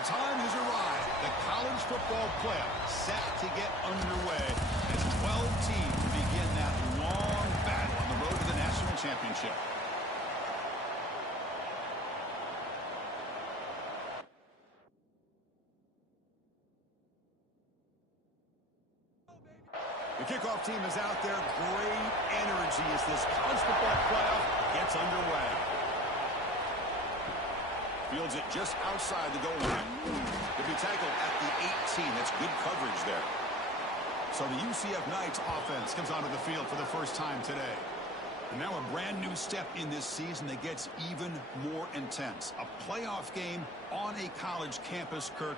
The time has arrived. The college football playoff set to get underway as 12 teams begin that long battle on the road to the national championship. The kickoff team is out there. Great energy as this college football playoff gets underway. Fields it just outside the goal line. To be tackled at the 18. That's good coverage there. So the UCF Knights offense comes onto the field for the first time today. And now a brand new step in this season that gets even more intense. A playoff game on a college campus, Kirk.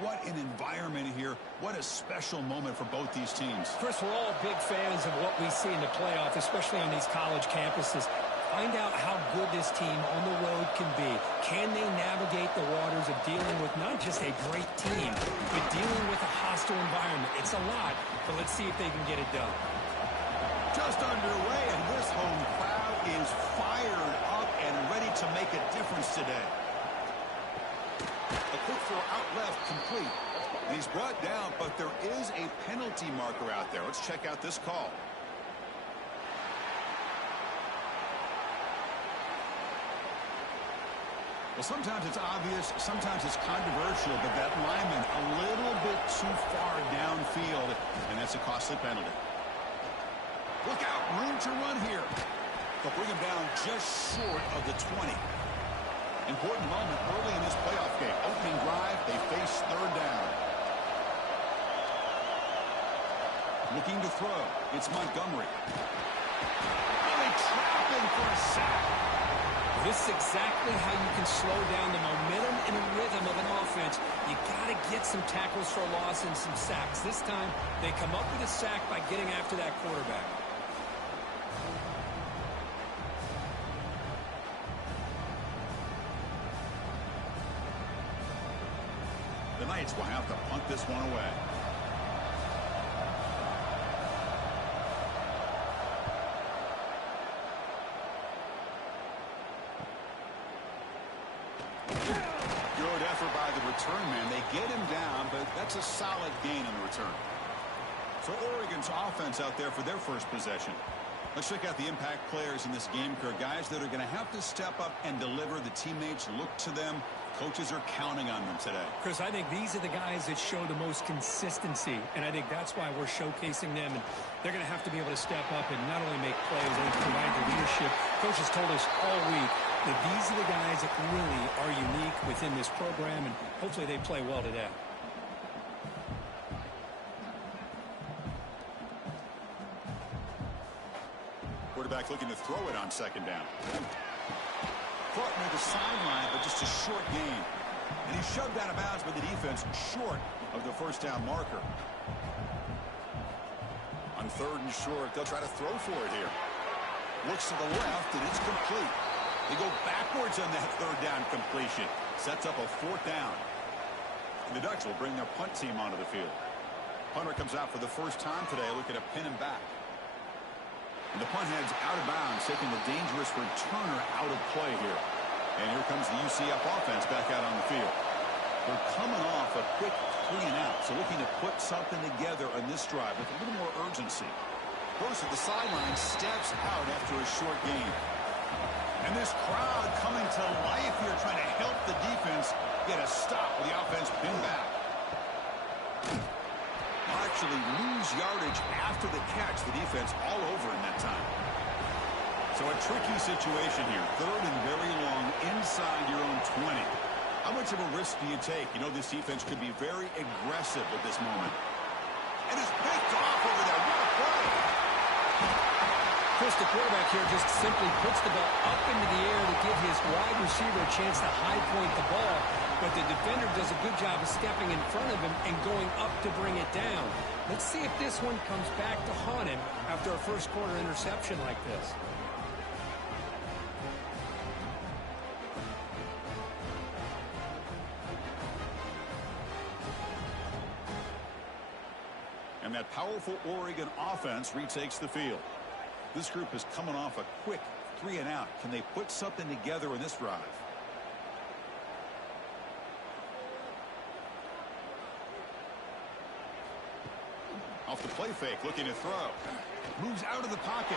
What an environment here. What a special moment for both these teams. Chris, we're all big fans of what we see in the playoff, especially on these college campuses. Find out how good this team on the road can be. Can they navigate the waters of dealing with not just a great team, but dealing with a hostile environment? It's a lot, but let's see if they can get it done. Just underway, and this home crowd is fired up and ready to make a difference today. A quick throw out left, complete. And he's brought down, but there is a penalty marker out there. Let's check out this call. Well, sometimes it's obvious, sometimes it's controversial, but that lineman a little bit too far downfield, and that's a costly penalty. Look out, room to run here. They'll bring him down just short of the 20. Important moment early in this playoff game. Opening drive, they face third down. Looking to throw. It's Montgomery. Oh, they trap him for a sack. This is exactly how you can slow down the momentum and rhythm of an offense. You got to get some tackles for loss and some sacks. This time, they come up with a sack by getting after that quarterback. The Knights will have to punt this one away. Good effort by the return man. They get him down, but that's a solid gain on the return. So Oregon's offense out there for their first possession. Let's check out the impact players in this game, Kirk. Guys that are going to have to step up and deliver. The teammates look to them. Coaches are counting on them today. Chris, I think these are the guys that show the most consistency, and I think that's why we're showcasing them. And they're going to have to be able to step up and not only make plays, but provide the leadership. Coaches told us all week that these are the guys that really are unique within this program, and hopefully they play well today. Quarterback looking to throw it on second down. Caught near the sideline, but just a short gain. And he's shoved out of bounds by the defense short of the first down marker. On third and short, they'll try to throw for it here. Looks to the left, and it's complete. They go backwards on that third down completion. Sets up a fourth down. And the Ducks will bring their punt team onto the field. Punter comes out for the first time today, looking to pin him back. And the punt heads out of bounds, taking the dangerous returner out of play here. And here comes the UCF offense back out on the field. They're coming off a quick 3-and-out, so looking to put something together on this drive with a little more urgency. Goes to the sideline, steps out after a short gain. And this crowd coming to life here, trying to help the defense get a stop with the offense pinned back. Actually lose yardage after the catch. The defense all over in that time. So a tricky situation here. Third and very long inside your own 20. How much of a risk do you take? You know this defense could be very aggressive at this moment. And it's picked off over there. What a play! Chris, the quarterback here just simply puts the ball up into the air to give his wide receiver a chance to high point the ball. But the defender does a good job of stepping in front of him and going up to bring it down. Let's see if this one comes back to haunt him after a first quarter interception like this. And that powerful Oregon offense retakes the field. This group is coming off a quick 3-and-out. Can they put something together in this drive? Off the play fake, looking to throw. Moves out of the pocket.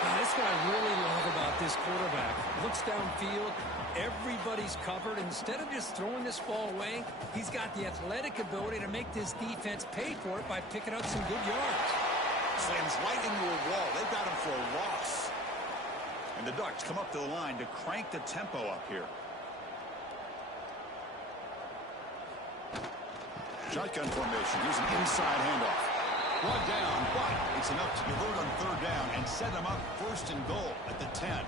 That's what I really love about this quarterback. Looks downfield, everybody's covered. Instead of just throwing this ball away, he's got the athletic ability to make this defense pay for it by picking up some good yards. Slams right into a wall. They've got him for a loss. And the Ducks come up to the line to crank the tempo up here. Shotgun formation. Here's an inside handoff. Brought down, but it's enough to convert on third down and set them up first and goal at the 10.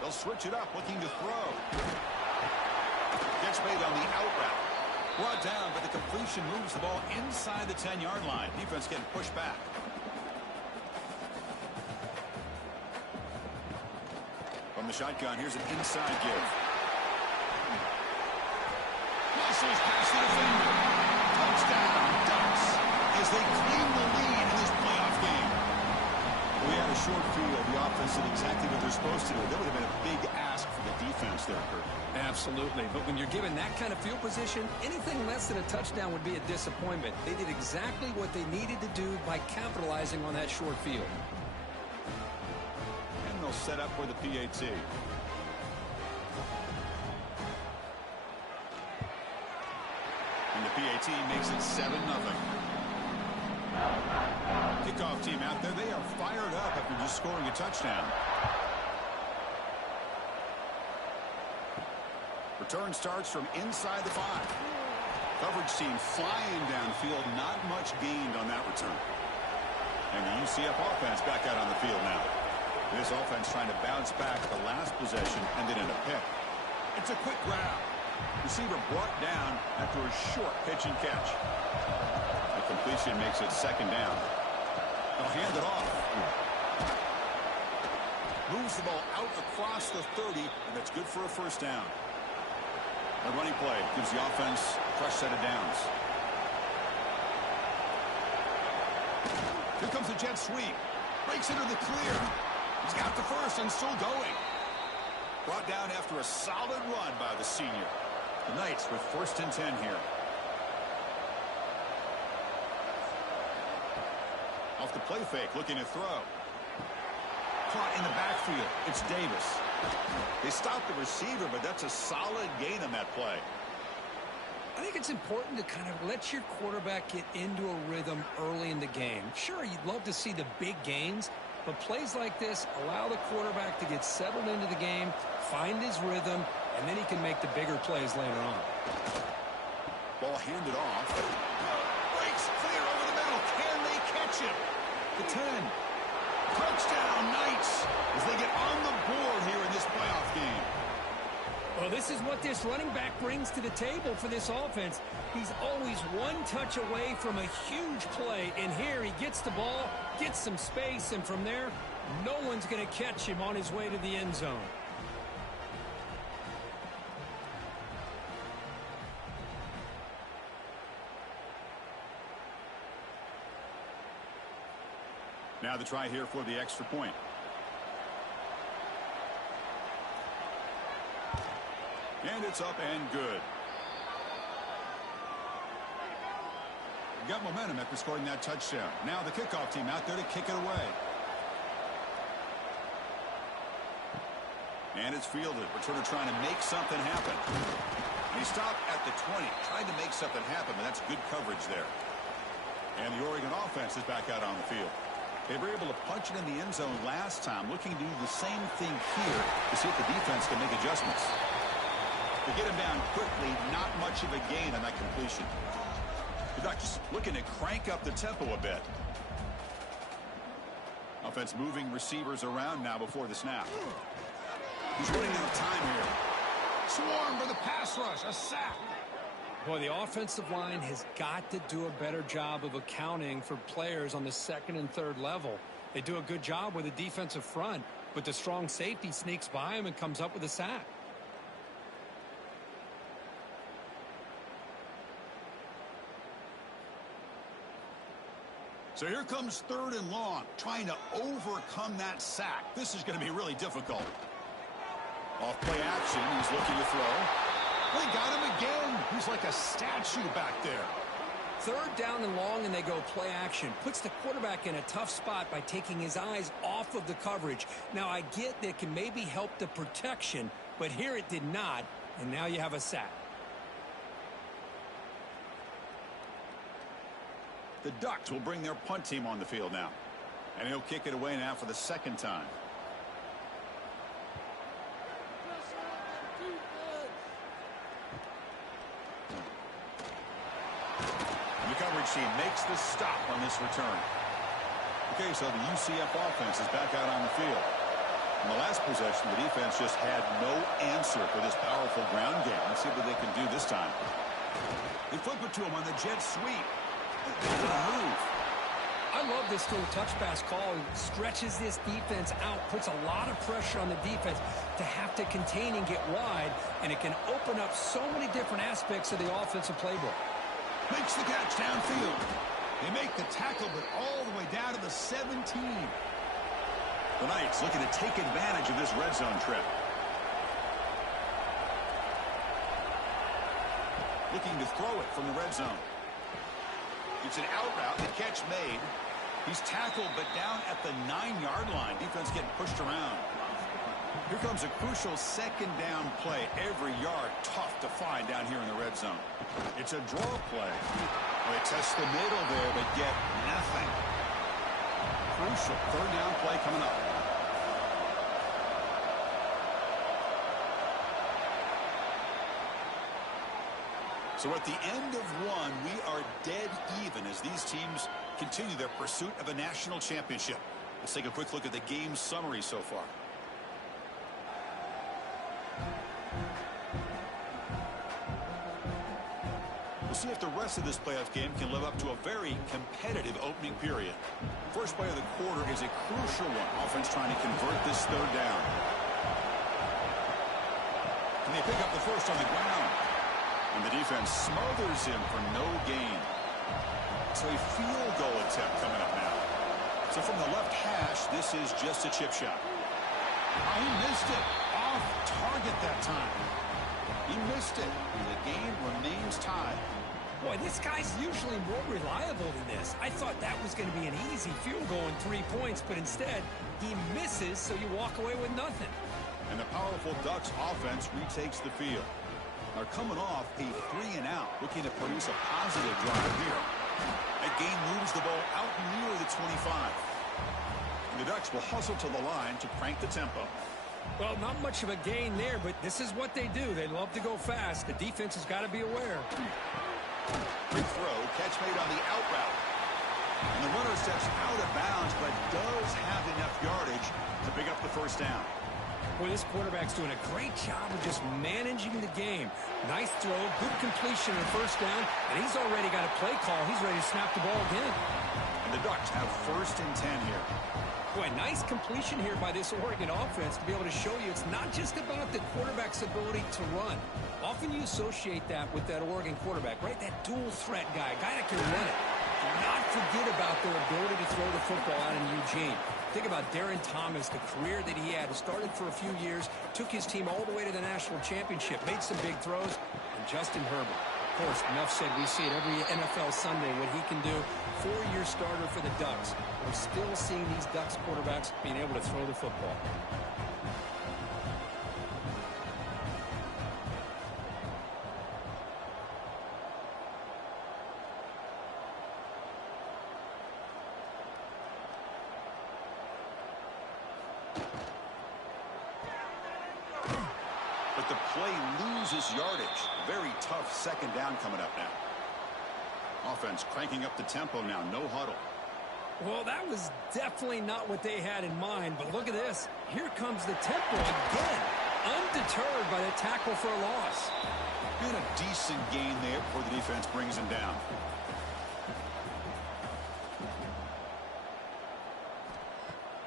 They'll switch it up, looking to throw. Gets made on the out route. Brought down, but the completion moves the ball inside the 10-yard line. Defense getting pushed back. From the shotgun, here's an inside give. Muscles past the defender. Touchdown, Ducks, as they claim the lead in this playoff game. We had a short field. The offense did exactly what they're supposed to do. That would have been a big ask for the defense there, Kurt. Absolutely. But when you're given that kind of field position, anything less than a touchdown would be a disappointment. They did exactly what they needed to do by capitalizing on that short field. And they'll set up for the PAT. And the PAT makes it 7-0. Kickoff team out there. They are fired up after just scoring a touchdown. Return starts from inside the 5. Coverage team flying downfield. Not much gained on that return. And the UCF offense back out on the field now. This offense trying to bounce back the last possession and then in a pick. It's a quick grab. Receiver brought down after a short pitch and catch. The completion makes it second down. They'll hand it off. Moves the ball out across the 30, and that's good for a first down. A running play gives the offense a fresh set of downs. Here comes the jet sweep. Breaks into the clear. He's got the first and still going. Brought down after a solid run by the senior. The Knights with first and 10 here. Off the play fake, looking to throw. Caught in the backfield. It's Davis. They stopped the receiver, but that's a solid gain on that play. I think it's important to kind of let your quarterback get into a rhythm early in the game. Sure, you'd love to see the big gains, but plays like this allow the quarterback to get settled into the game, find his rhythm, and then he can make the bigger plays later on. Ball handed off. Breaks clear over the middle. Can they catch him? The 10. Touchdown, Knights, as they get on the board here in this playoff game. Well, this is what this running back brings to the table for this offense. He's always one touch away from a huge play, and here he gets the ball, gets some space, and from there, no one's going to catch him on his way to the end zone. Now the try here for the extra point. And it's up and good. Got momentum after scoring that touchdown. Now the kickoff team out there to kick it away. And it's fielded. Returner trying to make something happen. And he stopped at the 20. Tried to make something happen, but that's good coverage there. And the Oregon offense is back out on the field. They were able to punch it in the end zone last time, looking to do the same thing here to see if the defense can make adjustments. To get him down quickly, not much of a gain on that completion. The Ducks looking to crank up the tempo a bit. Offense moving receivers around now before the snap. He's running out of time here. Swarm for the pass rush, a sack. Boy, the offensive line has got to do a better job of accounting for players on the second and third level. They do a good job with the defensive front, but the strong safety sneaks by him and comes up with a sack. So here comes third and long, trying to overcome that sack. This is going to be really difficult. Off play action, he's looking to throw. They got him again. He's like a statue back there. Third down and long, and they go play action. Puts the quarterback in a tough spot by taking his eyes off of the coverage. Now, I get that it can maybe help the protection, but here it did not, and now you have a sack. The Ducks will bring their punt team on the field now. And he'll kick it away now for the second time. And the coverage team makes the stop on this return. Okay, so the UCF offense is back out on the field. In the last possession, the defense just had no answer for this powerful ground game. Let's see what they can do this time. They flip it to him on the jet sweep. Move. I love this little touch pass call. It stretches this defense out, puts a lot of pressure on the defense to have to contain and get wide, and it can open up so many different aspects of the offensive playbook. Makes the catch downfield. They make the tackle, but all the way down to the 17. The Knights looking to take advantage of this red zone trip. Looking to throw it from the red zone. It's an out route. The catch made. He's tackled, but down at the 9-yard line. Defense getting pushed around. Here comes a crucial second down play. Every yard tough to find down here in the red zone. It's a draw play. They test the middle there, but get nothing. Crucial third down play coming up. So at the end of one, we are dead even as these teams continue their pursuit of a national championship. Let's take a quick look at the game summary so far. We'll see if the rest of this playoff game can live up to a very competitive opening period. First play of the quarter is a crucial one. Offense trying to convert this third down. And they pick up the first on the ground. And the defense smothers him for no gain. So a field goal attempt coming up now. So from the left hash, this is just a chip shot. Oh, he missed it. Off target that time. He missed it. And the game remains tied. Boy, this guy's usually more reliable than this. I thought that was going to be an easy field goal in 3 points, but instead, he misses, so you walk away with nothing. And the powerful Ducks offense retakes the field. They're coming off a 3-and-out, looking to produce a positive drive here. That gain moves the ball out near the 25. And the Ducks will hustle to the line to crank the tempo. Well, not much of a gain there, but this is what they do. They love to go fast. The defense has got to be aware. Quick throw, catch made on the out route. And the runner steps out of bounds, but does have enough yardage to pick up the first down. Boy, this quarterback's doing a great job of just managing the game. Nice throw, good completion on first down, and he's already got a play call. He's ready to snap the ball again. And the Ducks have 1st and 10 here. Boy, nice completion here by this Oregon offense to be able to show you it's not just about the quarterback's ability to run. Often you associate that with that Oregon quarterback, right? That dual threat guy, guy that can run it. Do not forget about their ability to throw the football out in Eugene. Think about Darren Thomas, the career that he had. Started for a few years, took his team all the way to the national championship, made some big throws, and Justin Herbert. Of course, enough said, we see it every NFL Sunday what he can do. 4-year starter for the Ducks. We're still seeing these Ducks quarterbacks being able to throw the football. But the play loses yardage. Very tough second down coming up now. Offense cranking up the tempo now. No huddle. Well, that was definitely not what they had in mind, but look at this. Here comes the tempo again. Undeterred by the tackle for a loss. And a decent gain there before the defense brings him down.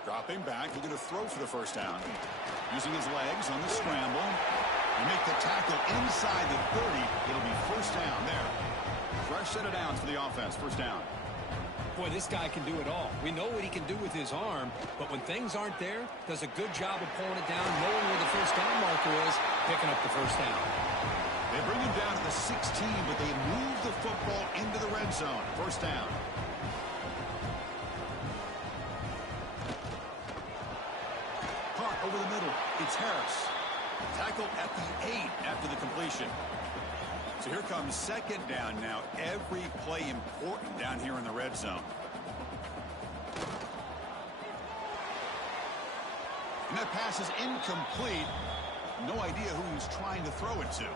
Dropping back, looking to throw for the first down. Using his legs on the scramble. And make the tackle inside the 30. It'll be first down there. Fresh set of downs for the offense. First down. Boy, this guy can do it all. We know what he can do with his arm, but when things aren't there, does a good job of pulling it down, knowing where the first down marker is, picking up the first down. They bring him down to the 16, but they move the football into the red zone. First down. Caught over the middle. It's Harris. Tackled at the 8 after the completion. So here comes second down now. Every play important down here in the red zone. And that pass is incomplete. No idea who he's trying to throw it to.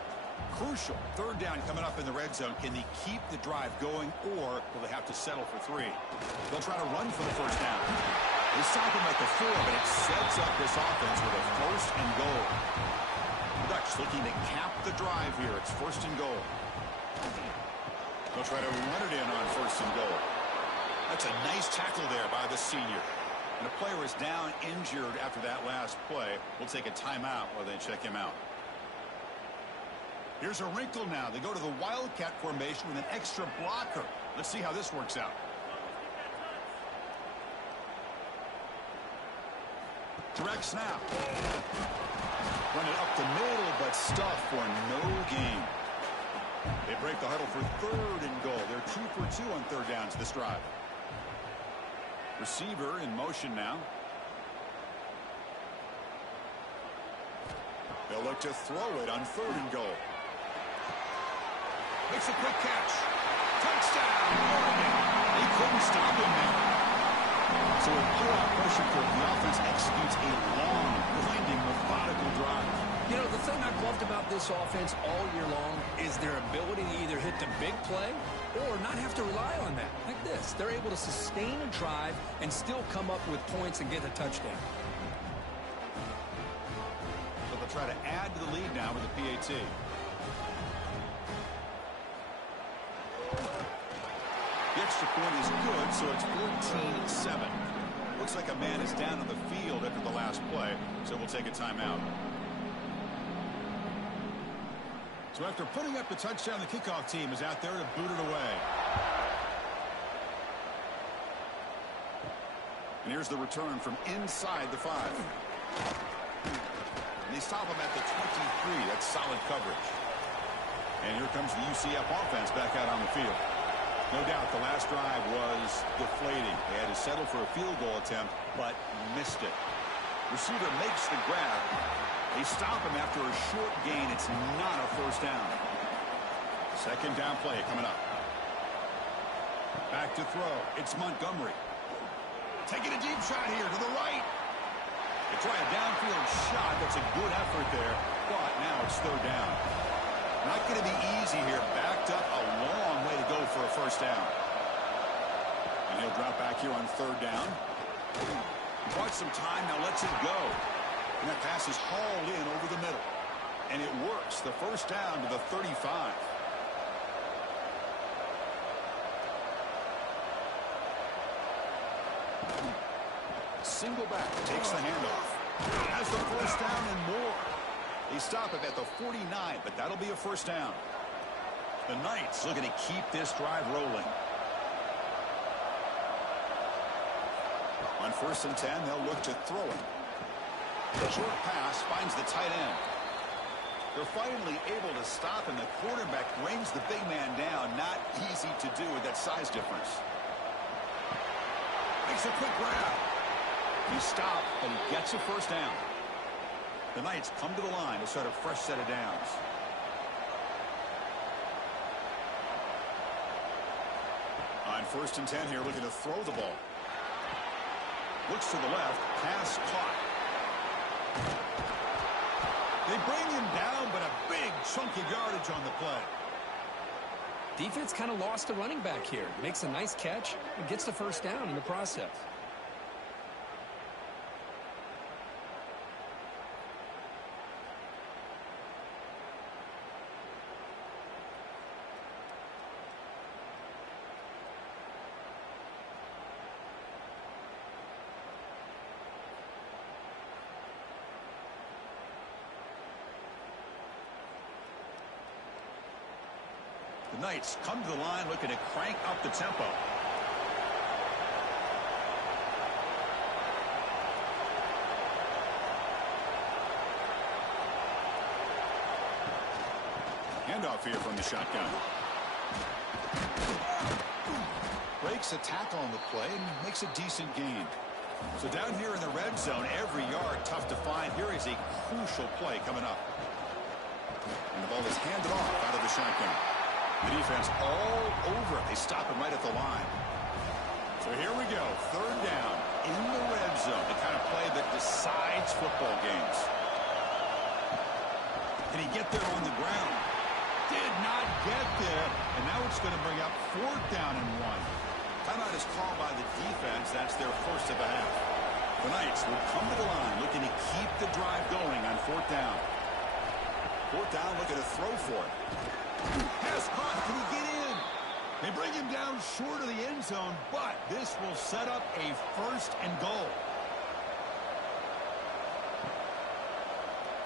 Crucial. Third down coming up in the red zone. Can they keep the drive going, or will they have to settle for 3? They'll try to run for the first down. They stop him at the 4, but it sets up this offense with a first and goal. The Ducks looking to cap the drive here. It's first and goal. They'll try to run it in on first and goal. That's a nice tackle there by the senior. And the player is down injured after that last play. We'll take a timeout while they check him out. Here's a wrinkle now. They go to the Wildcat formation with an extra blocker. Let's see how this works out. Direct snap. Run it up the middle, but stuff for no gain. They break the huddle for third and goal. They're 2 for 2 on third downs this drive. Receiver in motion now. They'll look to throw it on third and goal. Makes a quick catch. Touchdown, Oregon. They couldn't stop him there. So with pull-out pressure, the offense executes a long, winding, methodical drive. You know, the thing I've loved about this offense all year long is their ability to either hit the big play or not have to rely on that. Like this. They're able to sustain a drive and still come up with points and get a touchdown. So they'll try to add to the lead now with the PAT. The extra point is good, so it's 14-7. Looks like a man is down on the field after the last play, so we'll take a timeout. So after putting up the touchdown, the kickoff team is out there to boot it away. And here's the return from inside the 5. And they stop him at the 23. That's solid coverage. And here comes the UCF offense back out on the field. No doubt the last drive was deflating. They had to settle for a field goal attempt, but missed it. Receiver makes the grab. They stop him after a short gain. It's not a first down. Second down play coming up. Back to throw. It's Montgomery. Taking a deep shot here to the right. They try a downfield shot. That's a good effort there, but now it's third down. Not going to be easy here. Backed up a long way to go for a first down. And he'll drop back here on third down. Bought some time, now lets it go. And that pass is hauled in over the middle. And it works. The first down to the 35. Single back, takes the handoff. Has the first down and more. They stop him at the 49, but that'll be a first down. The Knights looking to keep this drive rolling. On first and 10, they'll look to throw it. The short pass finds the tight end. They're finally able to stop him. The quarterback brings the big man down. Not easy to do with that size difference. Makes a quick grab. He stopped, but he gets a first down. The Knights come to the line to start a fresh set of downs. On first and 10 here, looking to throw the ball. Looks to the left, pass caught. They bring him down, but a big chunky yardage on the play. Defense kind of lost the running back here. Makes a nice catch and gets the first down in the process. The Knights come to the line looking to crank up the tempo. Handoff here from the shotgun. breaks a tackle on the play and makes a decent gain. So down here in the red zone, every yard tough to find. Here is a crucial play coming up. And the ball is handed off out of the shotgun. The defense all over it. They stop him right at the line. So here we go. Third down in the red zone. The kind of play that decides football games. Can he get there on the ground? Did not get there. And now it's going to bring up 4th down and 1. Timeout is called by the defense. That's their first of the half. The Knights will come to the line looking to keep the drive going on 4th down. 4th down, looking to throw for it. Pass caught. Can he get in? They bring him down short of the end zone, but this will set up a 1st and goal.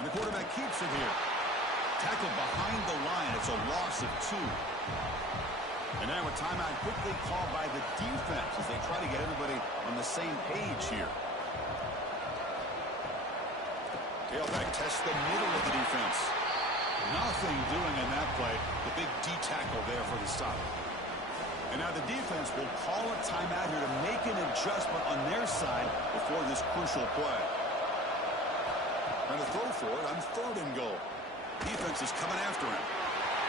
And the quarterback keeps it here. Tackled behind the line. It's a loss of 2. And now a timeout quickly called by the defense as they try to get everybody on the same page here. Tailback tests the middle of the defense. Nothing doing in that play. The big D tackle there for the stop. And now the defense will call a timeout here to make an adjustment on their side before this crucial play. Trying to throw for it on 3rd and goal. Defense is coming after him.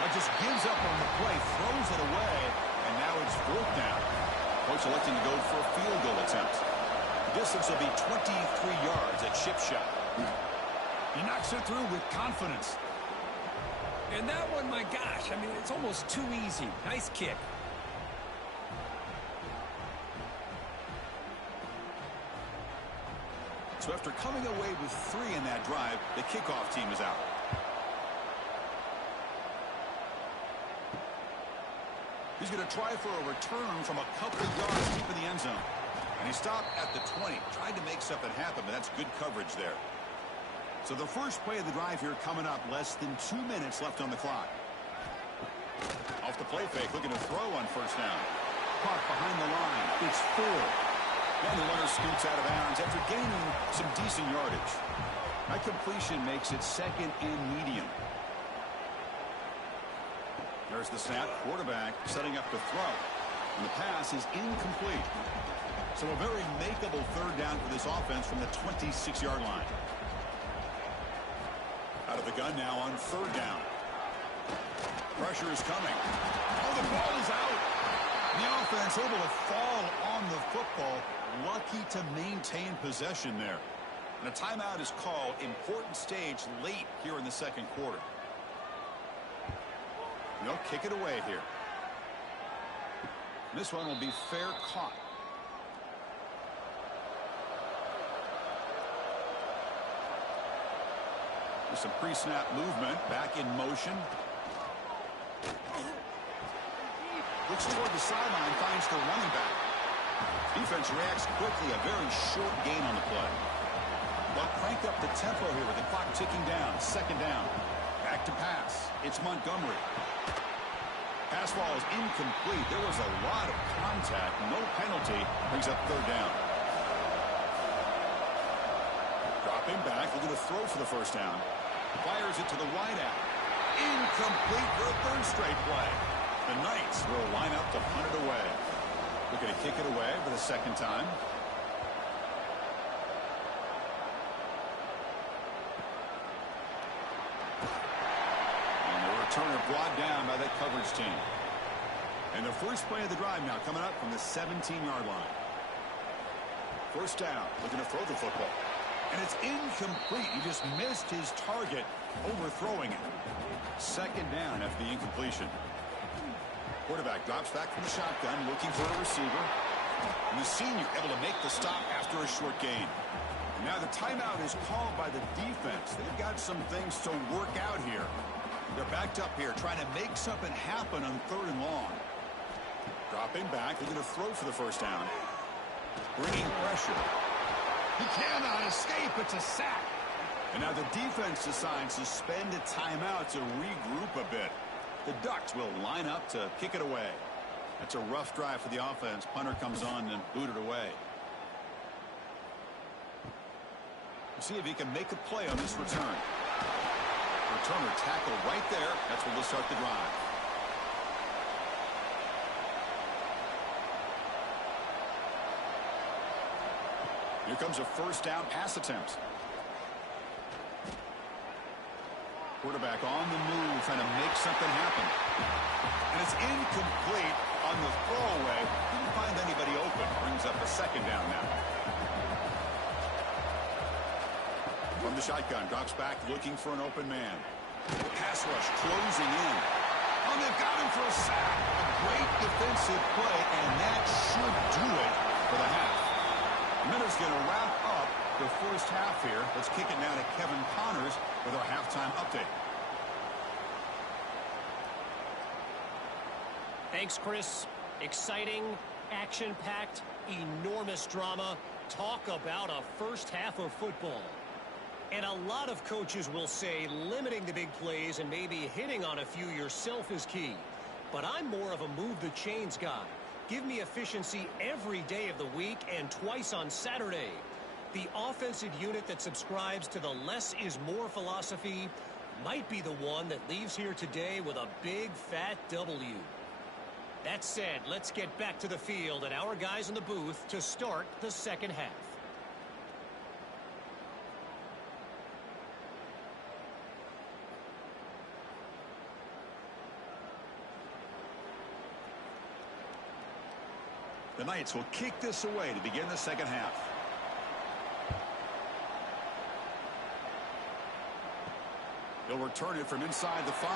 But just gives up on the play, throws it away, and now it's 4th down. Coach electing to go for a field goal attempt. The distance will be 23 yards at chip shot. He knocks it through with confidence. And that one, my gosh, I mean, it's almost too easy. Nice kick. So after coming away with 3 in that drive, the kickoff team is out. He's going to try for a return from a couple of yards deep in the end zone. And he stopped at the 20. Tried to make something happen, but that's good coverage there. So the first play of the drive here coming up. Less than 2 minutes left on the clock. Off the play fake, looking to throw on 1st down. Caught behind the line. It's 4. And the runner scoots out of bounds after gaining some decent yardage. That completion makes it 2nd and medium. There's the snap. Quarterback setting up to throw. And the pass is incomplete. So a very makeable 3rd down for this offense from the 26-yard line. Out of the gun now on 3rd down. Pressure is coming. Oh, the ball is out. The offense able to fall on the football. Lucky to maintain possession there. And a timeout is called. Important stage late here in the 2nd quarter. They'll kick it away here. This one will be fair caught. With some pre-snap movement, back in motion. Looks toward the sideline, finds the running back. Defense reacts quickly, a very short gain on the play. They'll crank up the tempo here with the clock ticking down. 2nd down. Back to pass. It's Montgomery. Pass ball is incomplete. There was a lot of contact. No penalty. Brings up 3rd down. Dropping back. Looking to throw for the 1st down. Fires it to the wide out. Incomplete for a 3rd straight play. The Knights will line up to punt it away. Looking to kick it away for the 2nd time. Turner brought down by that coverage team. And the first play of the drive now coming up from the 17-yard line. 1st down, looking to throw the football. And it's incomplete. He just missed his target, overthrowing it. 2nd down after the incompletion. Quarterback drops back from the shotgun, looking for a receiver. And the senior able to make the stop after a short gain. And now the timeout is called by the defense. They've got some things to work out here. They're backed up here, trying to make something happen on 3rd and long. Dropping back, looking to throw for the 1st down. Bringing pressure. He cannot escape. It's a sack. And now the defense decides to spend a timeout to regroup a bit. The Ducks will line up to kick it away. That's a rough drive for the offense. Punter comes on and booted away. We'll see if he can make a play on this return. Returner tackle right there. That's where they'll start the drive. Here comes a first down pass attempt. Quarterback on the move, trying to make something happen. And it's incomplete on the throwaway. Didn't find anybody open. Brings up a second down now. From the shotgun, drops back, looking for an open man. Pass rush closing in. Oh, they've got him for a sack. A great defensive play, and that should do it for the half. Miller's going to wrap up the first half here. Let's kick it now to Kevin Connors with our halftime update. Thanks, Chris. Exciting, action-packed, enormous drama. Talk about a first half of football. And a lot of coaches will say limiting the big plays and maybe hitting on a few yourself is key. But I'm more of a move the chains guy. Give me efficiency every day of the week and twice on Saturday. The offensive unit that subscribes to the less is more philosophy might be the one that leaves here today with a big fat W. That said, let's get back to the field and our guys in the booth to start the second half. The Knights will kick this away to begin the second half. He'll return it from inside the 5.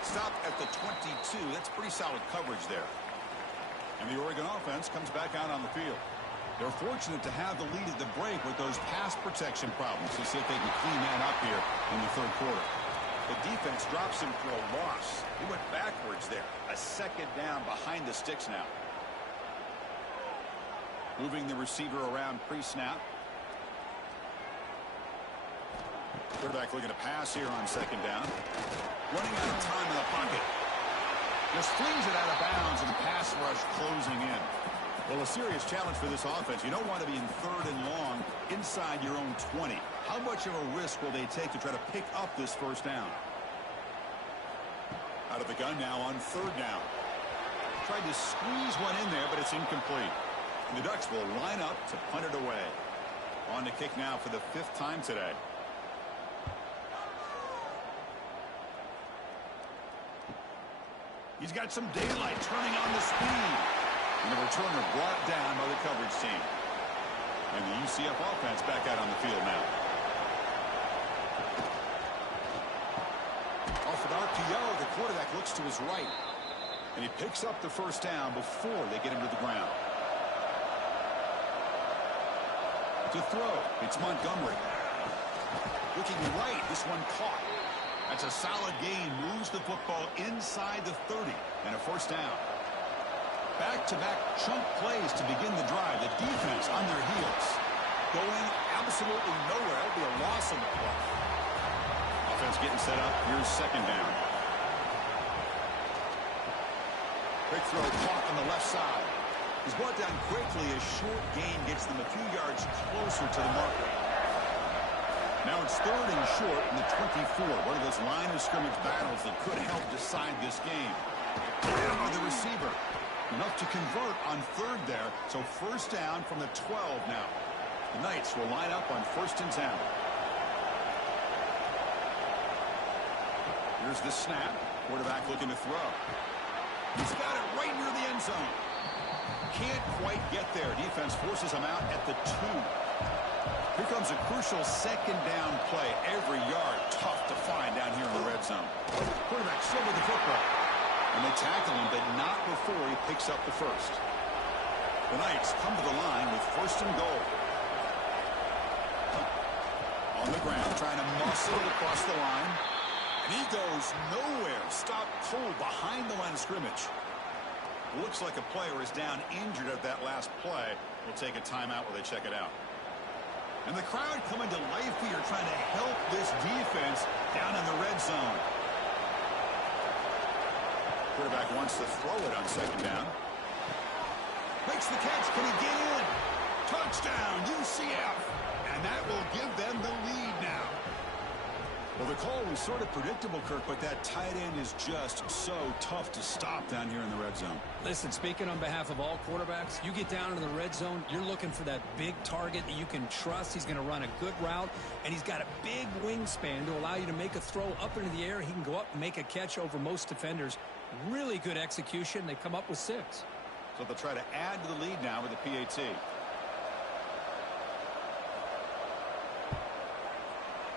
Stopped at the 22. That's pretty solid coverage there. And the Oregon offense comes back out on the field. They're fortunate to have the lead at the break with those pass protection problems. We'll see if they can clean that up here in the third quarter. The defense drops him for a loss. He went backwards there. A second down behind the sticks now. Moving the receiver around pre-snap. Quarterback looking to pass here on second down. Running out of time in the pocket. Just flings it out of bounds and the pass rush closing in. Well, a serious challenge for this offense. You don't want to be in third and long inside your own 20. How much of a risk will they take to try to pick up this first down? Out of the gun now on third down. Tried to squeeze one in there, but it's incomplete. And the Ducks will line up to punt it away. On to kick now for the 5th time today. He's got some daylight turning on the speed. And the returner brought down by the coverage team. And the UCF offense back out on the field now. Off an RPO, the quarterback looks to his right. And he picks up the first down before they get him to the ground. To throw, it's Montgomery. Looking right, this one caught. That's a solid gain. Moves the football inside the 30 and a first down. Back-to-back chunk plays to begin the drive. The defense on their heels. Going absolutely nowhere. That'll be a loss on the play. Offense getting set up. Here's second down. Quick throw caught on the left side. He's brought down quickly. A short gain gets them a few yards closer to the marker. Now it's third and short in the 24. One of those line of scrimmage battles that could help decide this game. And the receiver. Enough to convert on third there. So first down from the 12 now. The Knights will line up on 1st and 10. Here's the snap. Quarterback looking to throw. He's got it right near the end zone. Can't quite get there. Defense forces him out at the 2. Here comes a crucial second down play. Every yard tough to find down here in the red zone. Quarterback still with the football. And they tackle him, but not before he picks up the first. The Knights come to the line with 1st and goal. On the ground, trying to muscle it across the line. And he goes nowhere. Stopped cold behind the line of scrimmage. Looks like a player is down injured at that last play. We'll take a timeout while they check it out. And the crowd coming to life here, trying to help this defense down in the red zone. Quarterback wants to throw it on second down. Makes the catch. Can he get in? Touchdown, UCF. And that will give them the lead now. Well, the call was sort of predictable, Kirk, but that tight end is just so tough to stop down here in the red zone. Listen, speaking on behalf of all quarterbacks, you get down into the red zone, you're looking for that big target that you can trust. He's going to run a good route, and he's got a big wingspan to allow you to make a throw up into the air. He can go up and make a catch over most defenders. Really good execution. They come up with 6. So they'll try to add to the lead now with the PAT.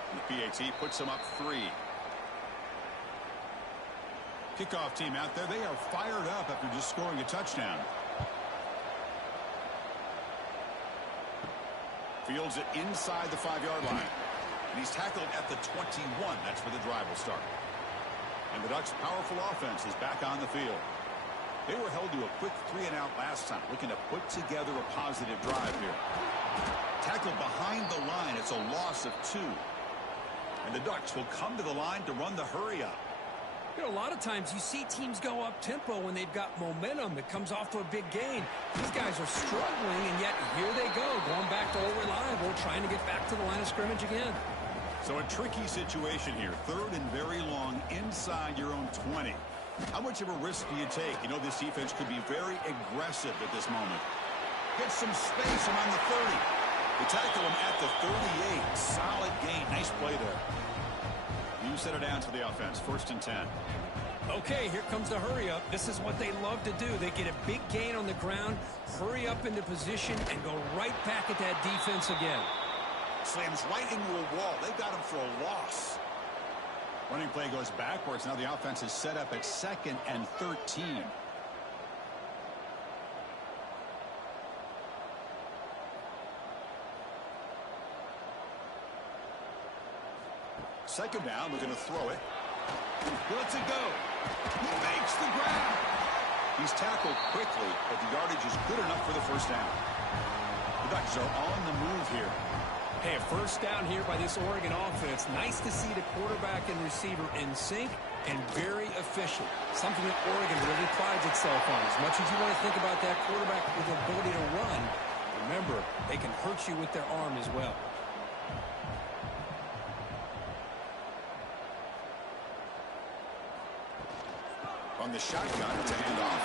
The PAT puts them up 3. Kickoff team out there. They are fired up after just scoring a touchdown. Fields it inside the 5-yard line. And he's tackled at the 21. That's where the drive will start. And the Ducks' powerful offense is back on the field. They were held to a quick 3-and-out last time, looking to put together a positive drive here. Tackled behind the line. It's a loss of 2. And the Ducks will come to the line to run the hurry-up. You know, a lot of times you see teams go up-tempo when they've got momentum that comes off to a big gain. These guys are struggling, and yet here they go, going back to old reliable, trying to get back to the line of scrimmage again. So a tricky situation here. 3rd and very long inside your own 20. How much of a risk do you take? You know, this defense could be very aggressive at this moment. Get some space around the 30. They tackle him at the 38. Solid gain. Nice play there. You set it down to the offense. 1st and 10. Okay, here comes the hurry up. This is what they love to do. They get a big gain on the ground, hurry up into position, and go right back at that defense again. Slams right into a wall. They got him for a loss. Running play goes backwards. Now the offense is set up at 2nd and 13. Second down, we're going to throw it. He lets it go. He makes the grab. He's tackled quickly, but the yardage is good enough for the 1st down. The Ducks are on the move here. Hey, a 1st down here by this Oregon offense. Nice to see the quarterback and receiver in sync and very efficient. Something that Oregon really prides itself on. As much as you want to think about that quarterback with the ability to run, remember, they can hurt you with their arm as well. On the shotgun, it's a handoff.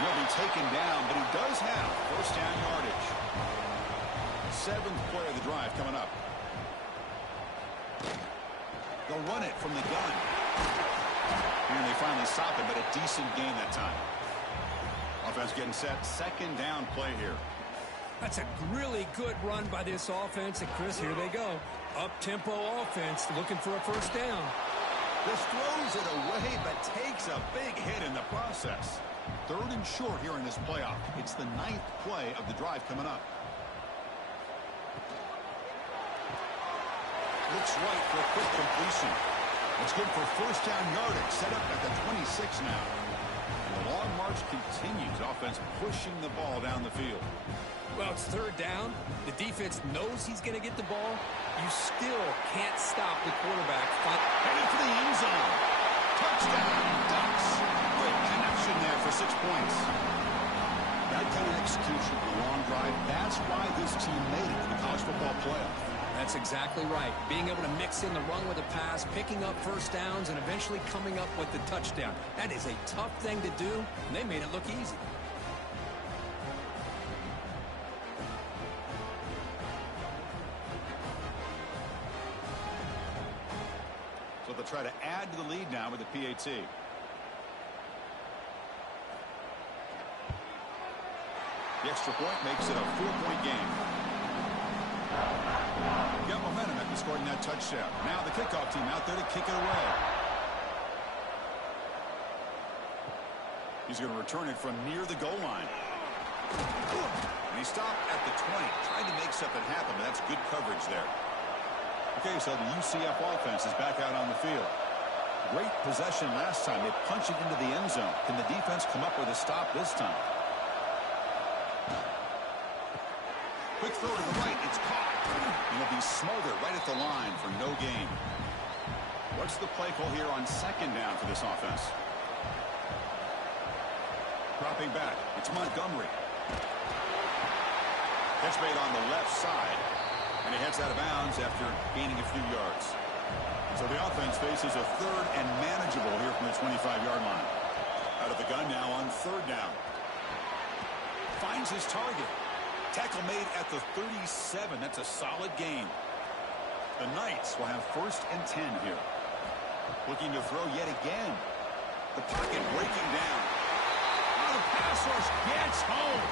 He'll be taken down, but he does have 1st down yardage. 7th play of the drive coming up. They'll run it from the gun. And they finally stop it, but a decent gain that time. Offense getting set. 2nd down play here. That's a really good run by this offense. And Chris, here they go. Up-tempo offense looking for a 1st down. This throws it away, but takes a big hit in the process. 3rd and short here in this playoff. It's the 9th play of the drive coming up. Looks right for a quick completion. It's good for 1st down yardage. Set up at the 26 now. And the long march continues. Offense pushing the ball down the field. Well, it's 3rd down. The defense knows he's going to get the ball. You still can't stop the quarterback. Headed for the end zone. Touchdown, Ducks. Great connection there for 6 points. That kind of execution on a long drive, that's why this team made it to the college football playoff. That's exactly right. Being able to mix in the run with a pass, picking up 1st downs, and eventually coming up with the touchdown. That is a tough thing to do, and they made it look easy. So they'll try to add to the lead now with the PAT. The extra point makes it a 4-point game. Got momentum after scoring that touchdown. Now the kickoff team out there to kick it away. He's going to return it from near the goal line. And he stopped at the 20, trying to make something happen, but that's good coverage there. Okay, so the UCF offense is back out on the field. Great possession last time. They punched it into the end zone. Can the defense come up with a stop this time? Quick throw to the right. It's caught. And it'll be smothered right at the line for no gain. What's the play call here on 2nd down for this offense? Dropping back. It's Montgomery. Catch made on the left side. And he heads out of bounds after gaining a few yards. So the offense faces a third and manageable here from the 25-yard line. Out of the gun now on third down. Finds his target. Tackle made at the 37. That's a solid gain. The Knights will have 1st and 10 here. Looking to throw yet again. The pocket breaking down. Oh, the pass rush gets home.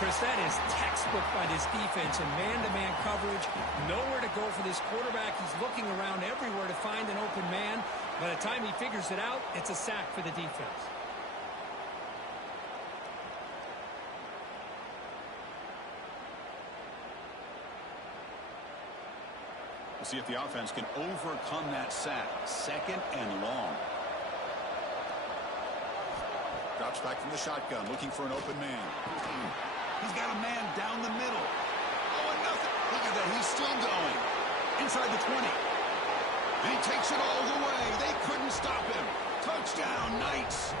Chris, that is textbook by this defense in man-to-man coverage. Nowhere to go for this quarterback. He's looking around everywhere to find an open man. By the time he figures it out, it's a sack for the defense. We'll see if the offense can overcome that sack. 2nd and long. Drops back from the shotgun, looking for an open man. He's got a man down the middle. Oh, and nothing. Look at that. He's still going. Inside the 20. And he takes it all the way. They couldn't stop him. Touchdown, Knights.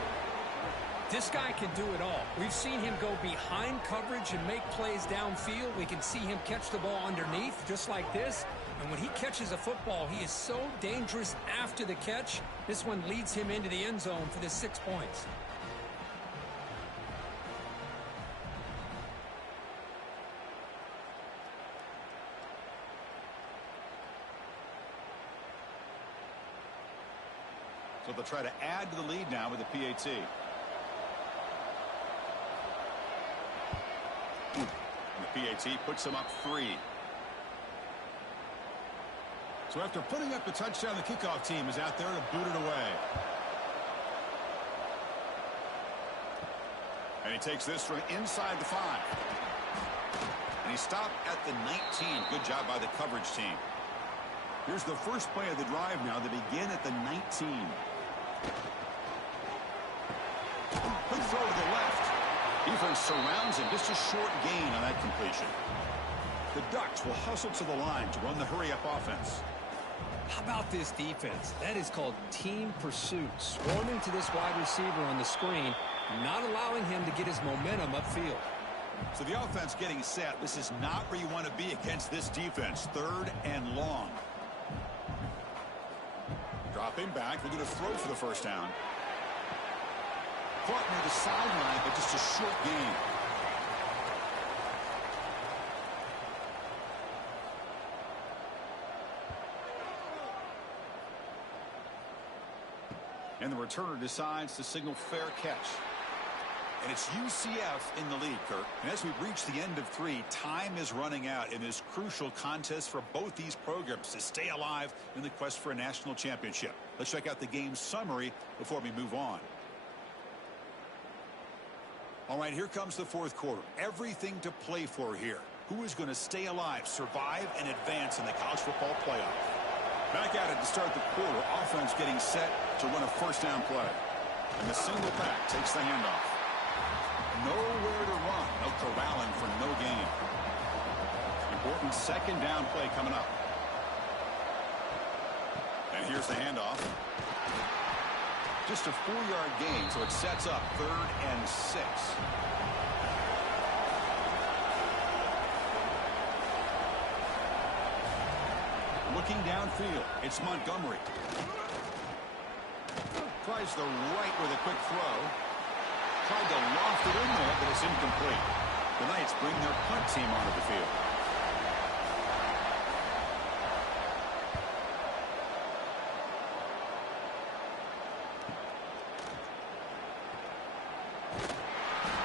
This guy can do it all. We've seen him go behind coverage and make plays downfield. We can see him catch the ball underneath, just like this. And when he catches a football, he is so dangerous after the catch. This one leads him into the end zone for the 6 points. So they'll try to add to the lead now with the PAT. And the PAT puts them up 3. So after putting up the touchdown, the kickoff team is out there to boot it away. And he takes this from inside the 5. And he stopped at the 19. Good job by the coverage team. Here's the first play of the drive now. They begin at the 19. Good throw to the left. Defense surrounds him. Just a short gain on that completion. The Ducks will hustle to the line to run the hurry-up offense. How about this defense? That is called team pursuit. Swarming to this wide receiver on the screen, not allowing him to get his momentum upfield. So the offense getting set. This is not where you want to be against this defense. 3rd and long. Dropping back. Looking to throw for the first down. Caught near the sideline, but just a short gain. And the returner decides to signal fair catch. And it's UCF in the lead, Kirk. And as we reach the end of 3, time is running out in this crucial contest for both these programs to stay alive in the quest for a national championship. Let's check out the game summary before we move on. All right, here comes the 4th quarter. Everything to play for here. Who is going to stay alive, survive, and advance in the college football playoff? Back at it to start the quarter. Offense getting set to run a first down play. And the single back takes the handoff. Nowhere to run. No corralling for no gain. Important 2nd down play coming up. And here's the handoff. Just a 4-yard gain, so it sets up 3rd and 6. Looking downfield, it's Montgomery. Tries the right with a quick throw. Tried to loft it in there, but it's incomplete. The Knights bring their punt team onto the field.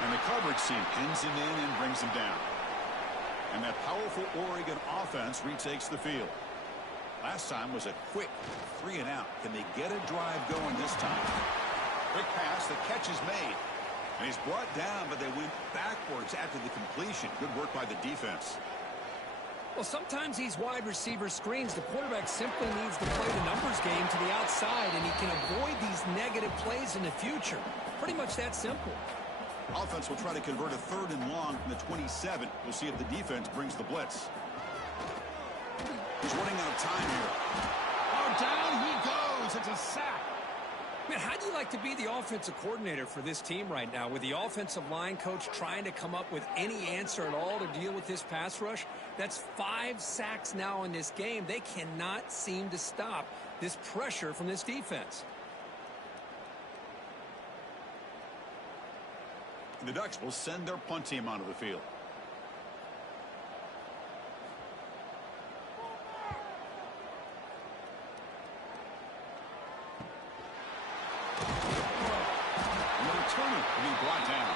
And the coverage team pins him in and brings him down. And that powerful Oregon offense retakes the field. Last time was a quick 3 and out. Can they get a drive going this time? Quick pass, the catch is made. And he's brought down, but they went backwards after the completion. Good work by the defense. Well, sometimes these wide receiver screens, the quarterback simply needs to play the numbers game to the outside, and he can avoid these negative plays in the future. Pretty much that simple. Offense will try to convert a 3rd and long from the 27. We'll see if the defense brings the blitz. He's running out of time here. Oh, down he goes. It's a sack. Man, how do you like to be the offensive coordinator for this team right now with the offensive line coach trying to come up with any answer at all to deal with this pass rush? That's 5 sacks now in this game. They cannot seem to stop this pressure from this defense. The Ducks will send their punt team onto the field. Returner being brought down.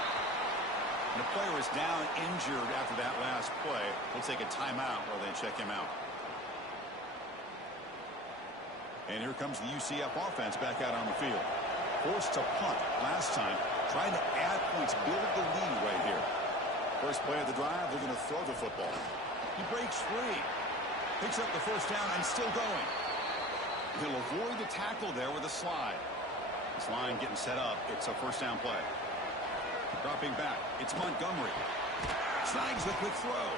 And the player is down injured after that last play. We'll take a timeout while they check him out. And here comes the UCF offense back out on the field. Forced to punt last time. Trying to add points, build the lead right here. First play of the drive, they're going to throw the football. He breaks free. Picks up the first down and still going. He'll avoid the tackle there with a slide. This line getting set up. It's a first down play. Dropping back. It's Montgomery. Snags the quick throw.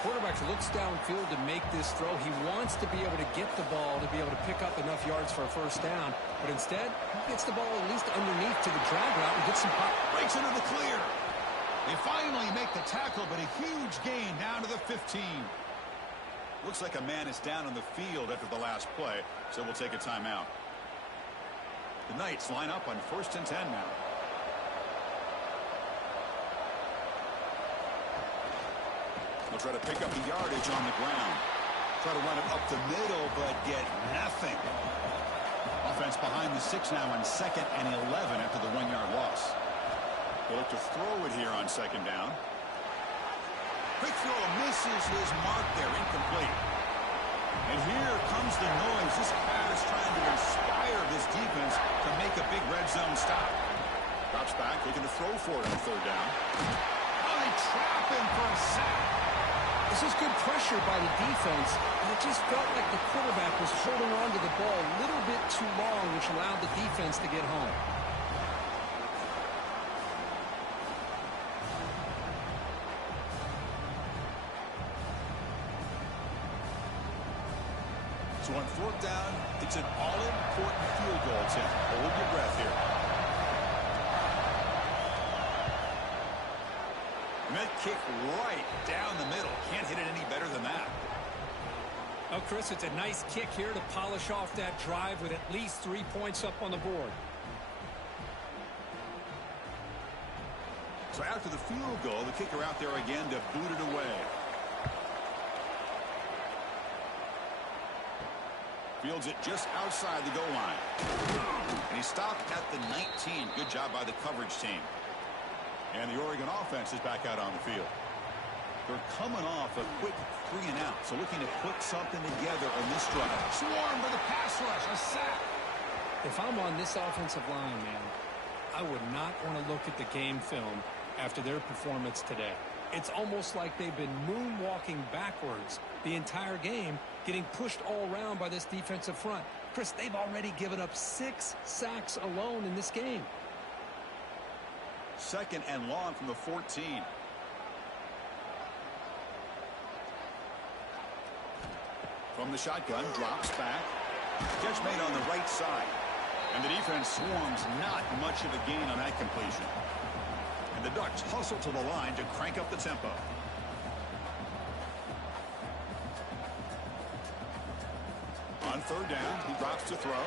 Quarterback looks downfield to make this throw. He wants to be able to get the ball to be able to pick up enough yards for a first down. But instead, he gets the ball at least underneath to the drag route and gets some pop. Breaks into the clear. They finally make the tackle, but a huge gain down to the 15. Looks like a man is down on the field after the last play, so we'll take a timeout. The Knights line up on 1st and 10 now. They'll try to pick up the yardage on the ground. Try to run it up the middle, but get nothing. Offense behind the 6 now on 2nd and 11 after the 1-yard loss. They'll look to throw it here on 2nd down. Quick throw misses his mark there, incomplete. And here comes the noise. This crowd is trying to inspire this defense to make a big red zone stop. Drops back, looking to throw for it on 3rd down. Oh, they trap him for a sack. This is good pressure by the defense, and it just felt like the quarterback was holding on to the ball a little bit too long, which allowed the defense to get home. So on 4th down, it's an all-important field goal attempt. Hold your breath here. And that kick right down the middle. Can't hit it any better than that. Oh, Chris, it's a nice kick here to polish off that drive with at least 3 points up on the board. So after the field goal, the kicker out there again to boot it away. Fields it just outside the goal line. And he stopped at the 19. Good job by the coverage team. And the Oregon offense is back out on the field. They're coming off a quick 3 and out. So looking to put something together on this drive. Swarm for the pass rush. A sack. If I'm on this offensive line, man, I would not want to look at the game film after their performance today. It's almost like they've been moonwalking backwards the entire game, getting pushed all around by this defensive front. Chris, they've already given up 6 sacks alone in this game. 2nd and long from the 14. From the shotgun, drops back. Catch made on the right side. And the defense swarms, not much of a gain on that completion. And the Ducks hustle to the line to crank up the tempo. On 3rd down, he drops to throw.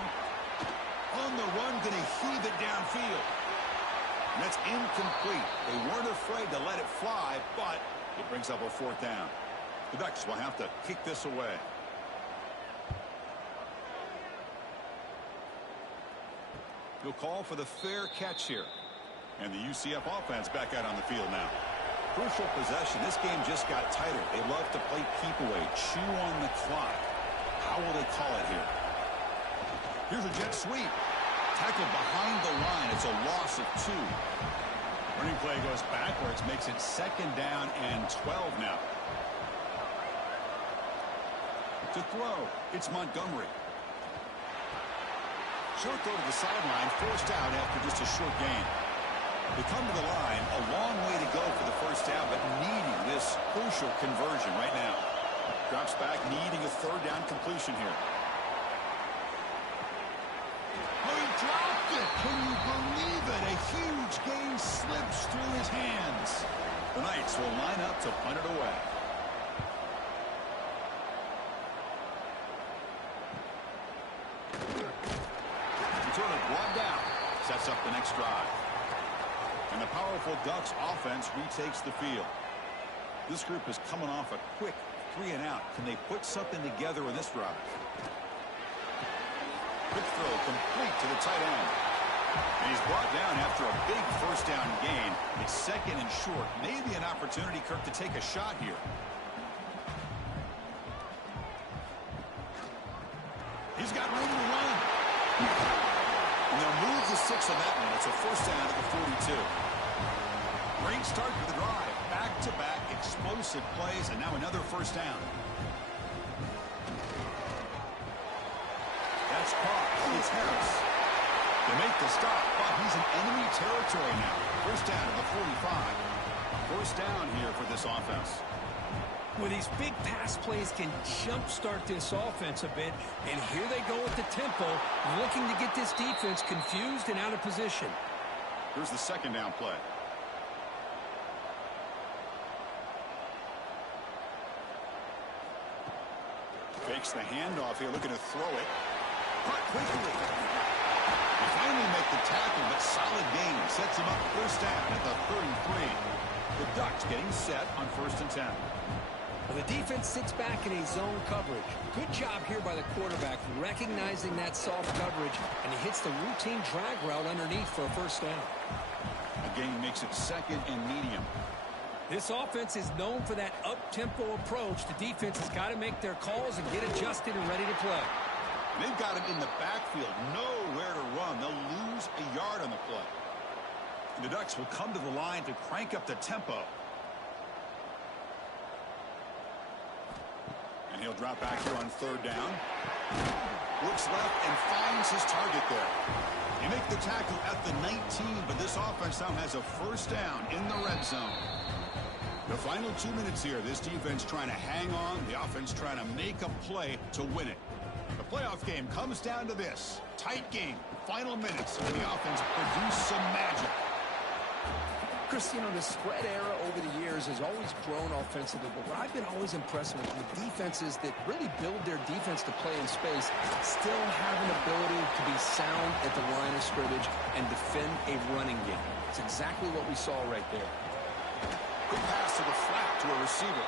On the run, going to heave it downfield. And that's incomplete. They weren't afraid to let it fly, but it brings up a 4th down. The Ducks will have to kick this away. He'll call for the fair catch here. And the UCF offense back out on the field now. Crucial possession. This game just got tighter. They love to play keep away, chew on the clock. How will they call it here? Here's a jet sweep. Tackled behind the line. It's a loss of 2. Running play goes backwards, makes it 2nd down and 12 now. To throw, it's Montgomery. Short throw to the sideline, forced out after just a short gain. They come to the line, a long way to go for the first down, but needing this crucial conversion right now. Drops back, needing a 3rd down completion here. dropped it. Can you believe it? A huge gain slips through his hands. The Knights will line up to punt it away. Sort of brought down. Sets up the next drive. And the powerful Ducks offense retakes the field. This group is coming off a quick 3-and-out. Can they put something together in this drive? Quick throw complete to the tight end. And he's brought down after a big first down gain. It's second and short. Maybe an opportunity, Kirk, to take a shot here. He's got room to run. And they'll move the 6 on that one. It's a first down at the 42. Great start to the drive. Back-to-back explosive plays, and now another first down. That's caught. It's Harris. They make the stop, but he's in enemy territory now. First down at the 45. First down here for this offense. Well, these big pass plays can jumpstart this offense a bit, and here they go with the tempo, looking to get this defense confused and out of position. Here's the second down play. Fakes the handoff here, looking to throw it. Caught quickly. They finally make the tackle, but solid gain sets him up first down at the 33. The Ducks getting set on 1st and 10. Well, the defense sits back in a zone coverage. Good job here by the quarterback, recognizing that soft coverage, and he hits the routine drag route underneath for a first down. A gain makes it second and medium. This offense is known for that up-tempo approach. The defense has got to make their calls and get adjusted and ready to play. They've got him in the backfield, nowhere to run. They'll lose a yard on the play. And the Ducks will come to the line to crank up the tempo. And he'll drop back here on 3rd down. Looks left and finds his target there. They make the tackle at the 19, but this offense now has a first down in the red zone. The final 2 minutes here, this defense trying to hang on, the offense trying to make a play to win it. The playoff game comes down to this. Tight game, final minutes, and the offense produced some magic. Chris, you know, the spread era over the years has always grown offensively, but what I've been always impressed with defenses that really build their defense to play in space still have an ability to be sound at the line of scrimmage and defend a running game. It's exactly what we saw right there. Quick pass to the flat to a receiver.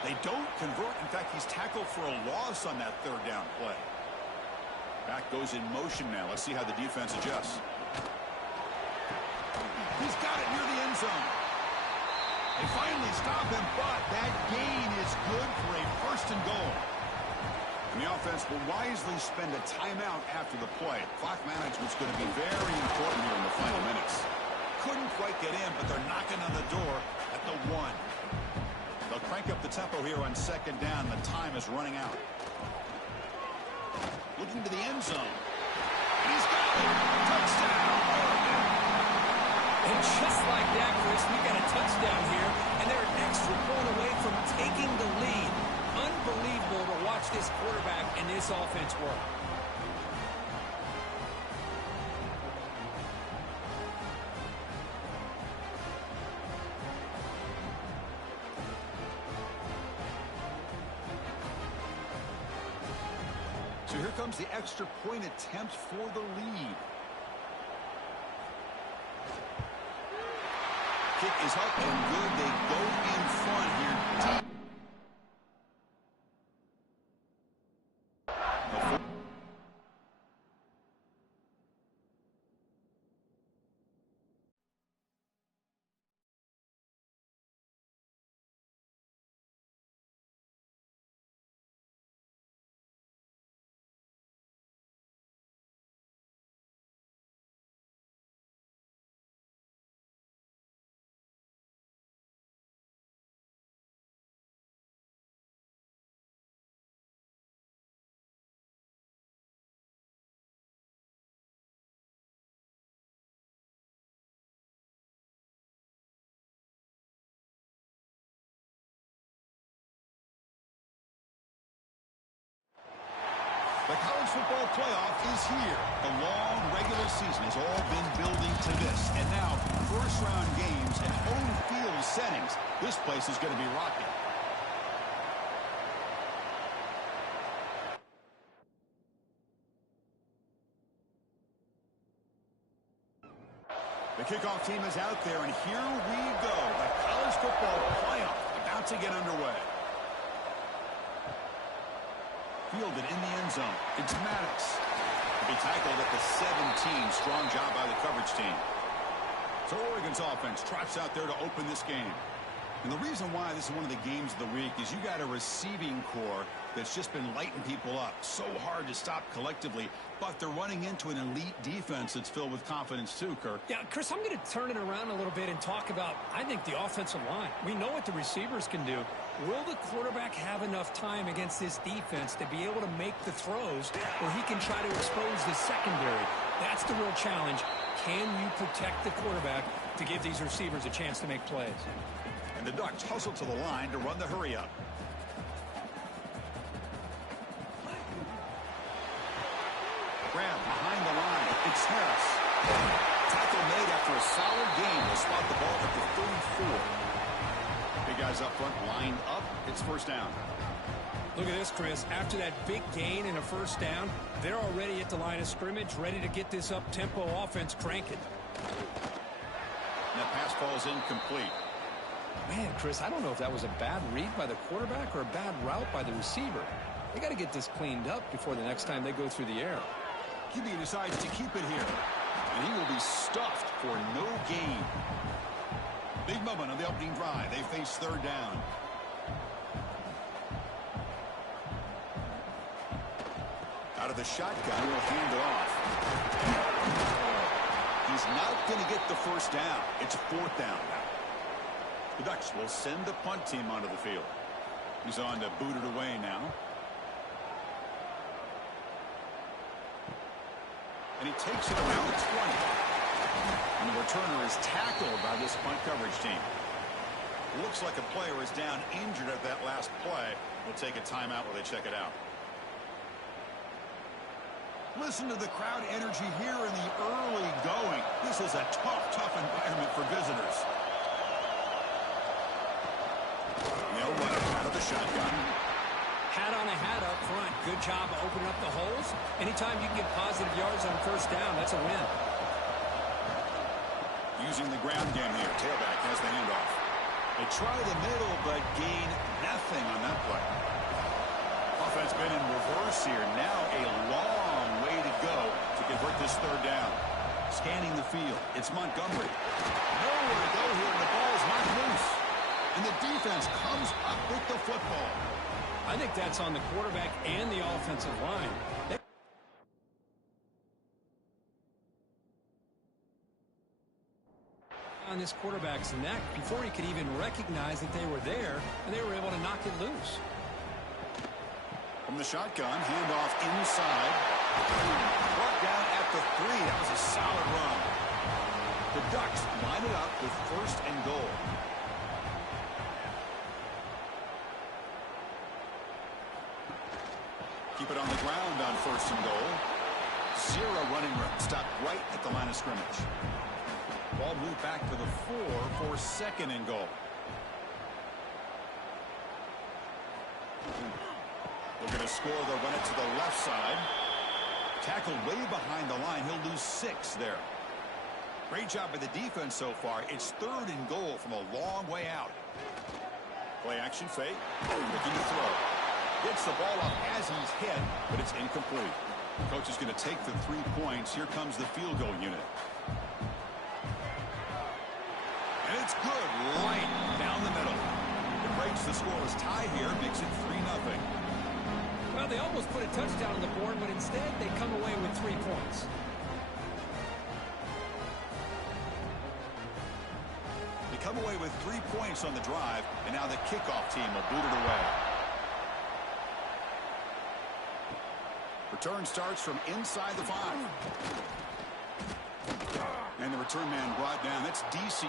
They don't convert. In fact, he's tackled for a loss on that 3rd down play. Back goes in motion now. Let's see how the defense adjusts. He's got it near the end zone. They finally stop him, but that gain is good for a 1st and goal. And the offense will wisely spend a timeout after the play. Clock management's going to be very important here in the final minutes. Couldn't quite get in, but they're knocking on the door at the 1. They'll crank up the tempo here on 2nd down. The time is running out. Looking to the end zone. He's got it. Touchdown, Oregon. And just like that, Chris, we got a touchdown here, and they're an extra point away from taking the lead. Unbelievable to watch this quarterback and this offense work. So here comes the extra point attempt for the lead. Kick is up and good. They go in front here. football playoff is here. The long regular season has all been building to this. And now, first-round games and home field settings. This place is going to be rocking. The kickoff team is out there, and here we go. The college football playoff about to get underway. Fielded in the end zone. It's Maddox. To be tackled at the 17. Strong job by the coverage team. So Oregon's offense trots out there to open this game. And the reason why this is one of the games of the week is you got a receiving core that's just been lighting people up. So hard to stop collectively, but they're running into an elite defense that's filled with confidence too, Kirk. Yeah, Chris, I'm going to turn it around a little bit and talk about, I think, the offensive line. We know what the receivers can do. Will the quarterback have enough time against this defense to be able to make the throws where he can try to expose the secondary? That's the real challenge. Can you protect the quarterback to give these receivers a chance to make plays? And the Ducks hustle to the line to run the hurry-up. Grab behind the line. It's Harris. Tackle made after a solid gain. Will spot the ball at the 34. Big guys up front lined up. It's first down. Look at this, Chris. After that big gain and a first down, they're already at the line of scrimmage, ready to get this up-tempo offense cranking. And that pass falls incomplete. Man, Chris, I don't know if that was a bad read by the quarterback or a bad route by the receiver. They got to get this cleaned up before the next time they go through the air. QB decides to keep it here. And he will be stuffed for no gain. Big moment on the opening drive. They face third down. Out of the shotgun, will hand it off. He's not going to get the first down. It's fourth down now. The Ducks will send the punt team onto the field. He's on to boot it away now. And he takes it around the 20. And the returner is tackled by this punt coverage team. Looks like a player is down injured at that last play. We'll take a timeout while they check it out. Listen to the crowd energy here in the early going. This is a tough environment for visitors. They'll run it out of the shotgun. Hat on a hat up front. Good job opening up the holes. Anytime you can get positive yards on first down, that's a win. Using the ground game here. Tailback has the handoff. They try the middle, but gain nothing on that play. Offense been in reverse here. Now a long way to go to convert this third down. Scanning the field. It's Montgomery. Nowhere to go here, and the ball is knocked loose. And the defense comes up with the football. I think that's on the quarterback and the offensive line. On this quarterback's neck before he could even recognize that they were there, and they were able to knock it loose. From the shotgun, handoff inside. Brought down at the 3. That was a solid run. The Ducks line it up with first and goal. Keep it on the ground on first and goal. Zero running room. Stopped right at the line of scrimmage. Ball moved back to the 4 for second and goal. Looking to score, they'll run it to the left side. Tackled way behind the line. He'll lose 6 there. Great job by the defense so far. It's third and goal from a long way out. Play action fake. Looking to throw. Gets the ball up as he's hit, but it's incomplete. Coach is going to take the 3 points. Here comes the field goal unit. And it's good. Right down the middle. It breaks the scoreless tie here. Makes it 3-0. Well, they almost put a touchdown on the board, but instead they come away with 3 points. They come away with 3 points on the drive, and now the kickoff team will boot it away. Return starts from inside the 5. And the return man brought down. That's DC.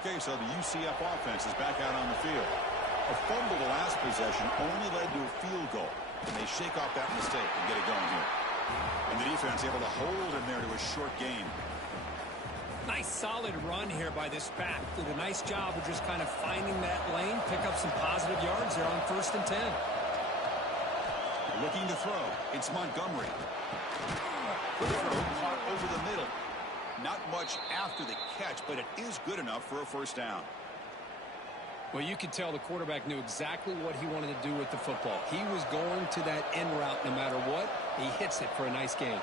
Okay, so the UCF offense is back out on the field. A fumble the last possession only led to a field goal. And they shake off that mistake and get it going here. And the defense able to hold him there to a short gain. Nice solid run here by this back. Did a nice job of just kind of finding that lane, pick up some positive yards there on 1st and 10. Looking to throw. It's Montgomery. The throw caught over the middle. Not much after the catch, but it is good enough for a first down. Well, you could tell the quarterback knew exactly what he wanted to do with the football. He was going to that end route no matter what. He hits it for a nice gain.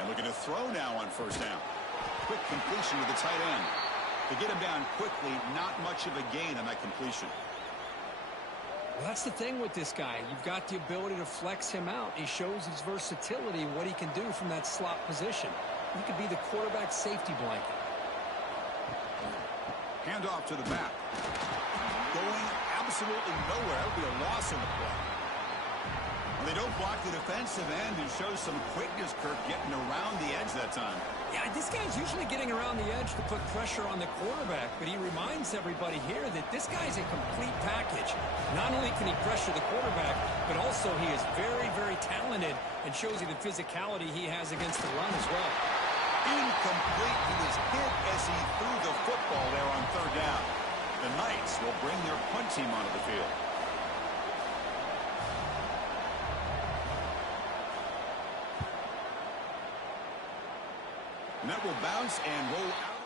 And looking to throw now on first down. Quick completion to the tight end. To get him down quickly, not much of a gain on that completion. Well, that's the thing with this guy. You've got the ability to flex him out. He shows his versatility, what he can do from that slot position. He could be the quarterback safety blanket. Handoff to the back. Going absolutely nowhere. It'll be a loss in the play. And they don't block the defensive end, who shows some quickness, Kirk, getting around the edge that time. Yeah, this guy's usually getting around the edge to put pressure on the quarterback, but he reminds everybody here that this guy's a complete package. Not only can he pressure the quarterback, but also he is very, very talented and shows you the physicality he has against the run as well. Incomplete. He was hit as he threw the football there on 3rd down. The Knights will bring their punt team onto the field. And that will bounce and roll out.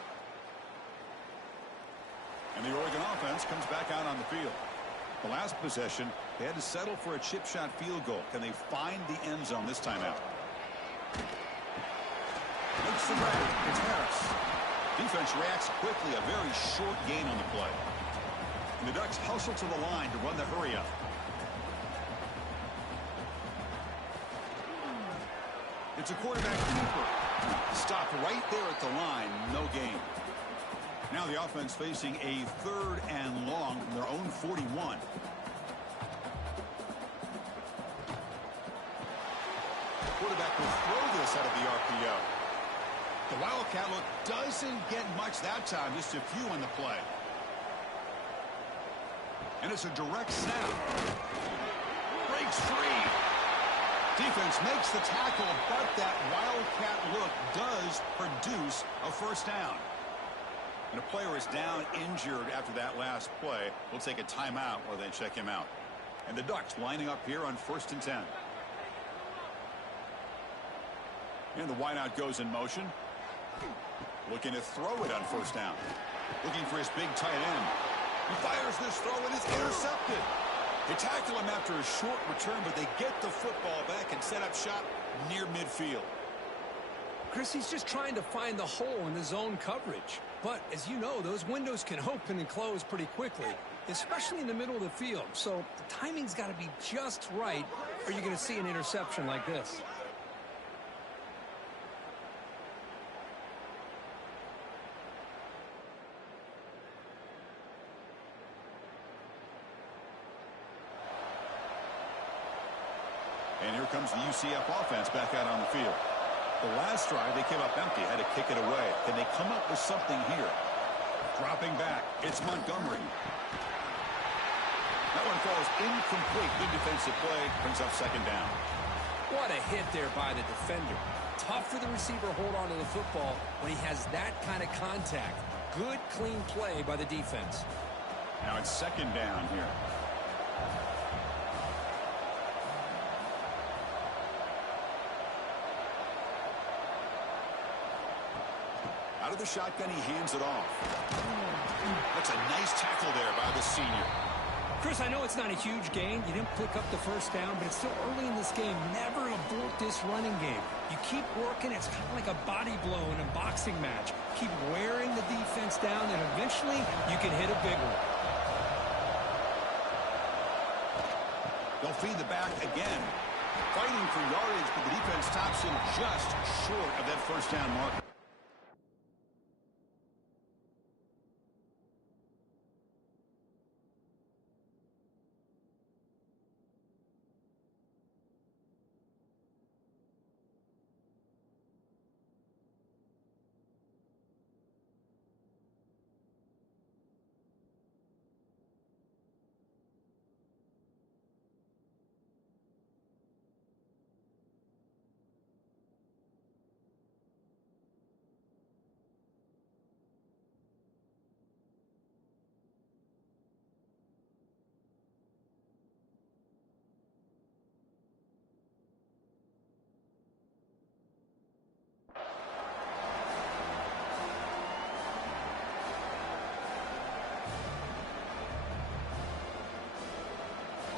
And the Oregon offense comes back out on the field. The last possession, they had to settle for a chip shot field goal. Can they find the end zone this time out? Makes the grab. It's Harris. Defense reacts quickly. A very short gain on the play. And the Ducks hustle to the line to run the hurry up. It's a quarterback keeper. Stopped right there at the line. No gain. Now the offense facing a 3rd and long from their own 41. The quarterback will throw this out of the RPO. The Wildcat look doesn't get much that time. Just a few on the play. And it's a direct snap. Breaks free. Defense makes the tackle, but that Wildcat look does produce a first down. And a player is down injured after that last play. We'll take a timeout while they check him out. And the Ducks lining up here on 1st and 10. And the wideout goes in motion. Looking to throw it on 1st down. Looking for his big tight end. He fires this throw and it's intercepted. They tackle him after a short return, but they get the football back and set up shop near midfield. Chris, he's just trying to find the hole in the zone coverage. But, as you know, those windows can open and close pretty quickly, especially in the middle of the field. So the timing's got to be just right, or you're going to see an interception like this. And here comes the UCF offense back out on the field. The last drive, they came up empty, had to kick it away. Can they come up with something here? Dropping back, it's Montgomery. That one falls incomplete. Good defensive play, brings up 2nd down. What a hit there by the defender. Tough for the receiver to hold on to the football when he has that kind of contact. Good, clean play by the defense. Now it's 2nd down here. Out of the shotgun, he hands it off. That's a nice tackle there by the senior. Chris, I know it's not a huge gain. You didn't pick up the first down, but it's still early in this game. Never abort this running game. You keep working. It's kind of like a body blow in a boxing match. Keep wearing the defense down, and eventually you can hit a big one. They'll feed the back again. Fighting for yardage, but the defense stops him just short of that first down mark.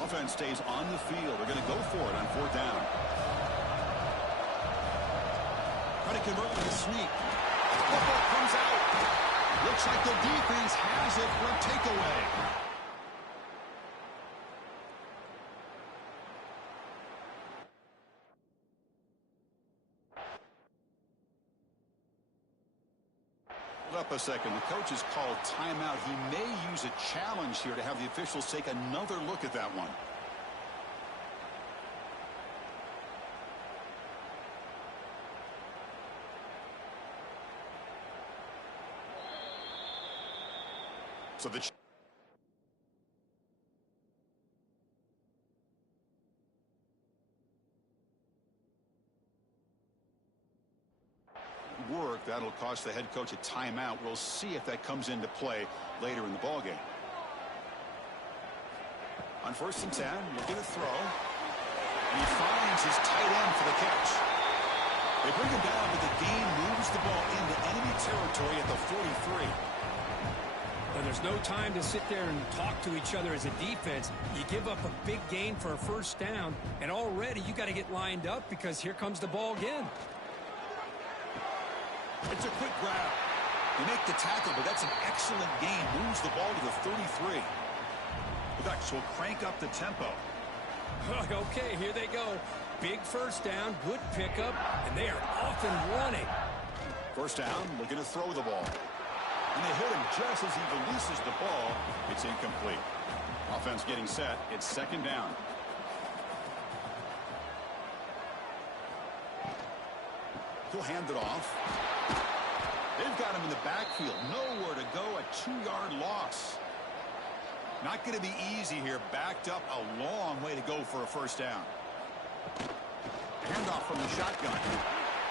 offense stays on the field. They're going to go for it on 4th down. Try to convert with a sneak. Football comes out. Looks like the defense has it for a takeaway. Hold up a second. The coach has called timeout. He may use a challenge here to have the officials take another look at that one. So the work that'll cost the head coach a timeout. We'll see if that comes into play later in the ballgame. On 1st and 10, looking to throw. And he finds his tight end for the catch. They bring him down, but the game moves the ball into enemy territory at the 43. Well, there's no time to sit there and talk to each other as a defense. You give up a big gain for a 1st down, and already you got to get lined up because here comes the ball again. It's a quick grab. They make the tackle, but that's an excellent gain. Moves the ball to the 33. The Ducks will crank up the tempo. Okay, here they go. Big 1st down, good pickup, and they are off and running. 1st down, looking to throw the ball. And they hit him just as he releases the ball. It's incomplete. Offense getting set. It's 2nd down. He'll hand it off. They've got him in the backfield. Nowhere to go. A 2-yard loss. Not going to be easy here. Backed up a long way to go for a 1st down. Handoff from the shotgun.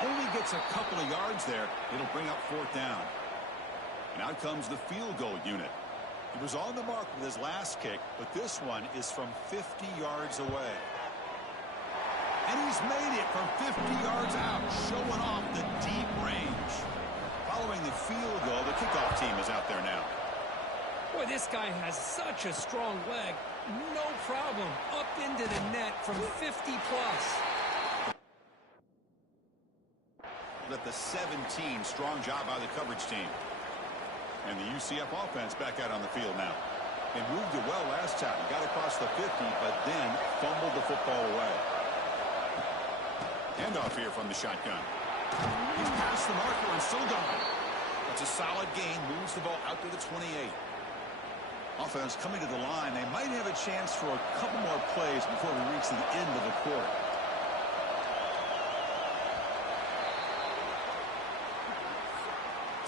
Only gets a couple of yards there. It'll bring up 4th down. And out comes the field goal unit. He was on the mark with his last kick, but this one is from 50 yards away. And he's made it from 50 yards out, showing off the deep range. Following the field goal, the kickoff team is out there now. Boy, this guy has such a strong leg. No problem. Up into the net from 50 plus. At the 17, strong job by the coverage team. And the UCF offense back out on the field now. They moved it well last time. Got across the 50, but then fumbled the football away. Handoff here from the shotgun. He's past the marker and still gone. It's a solid gain. Moves the ball out to the 28. Offense coming to the line. They might have a chance for a couple more plays before we reach the end of the quarter.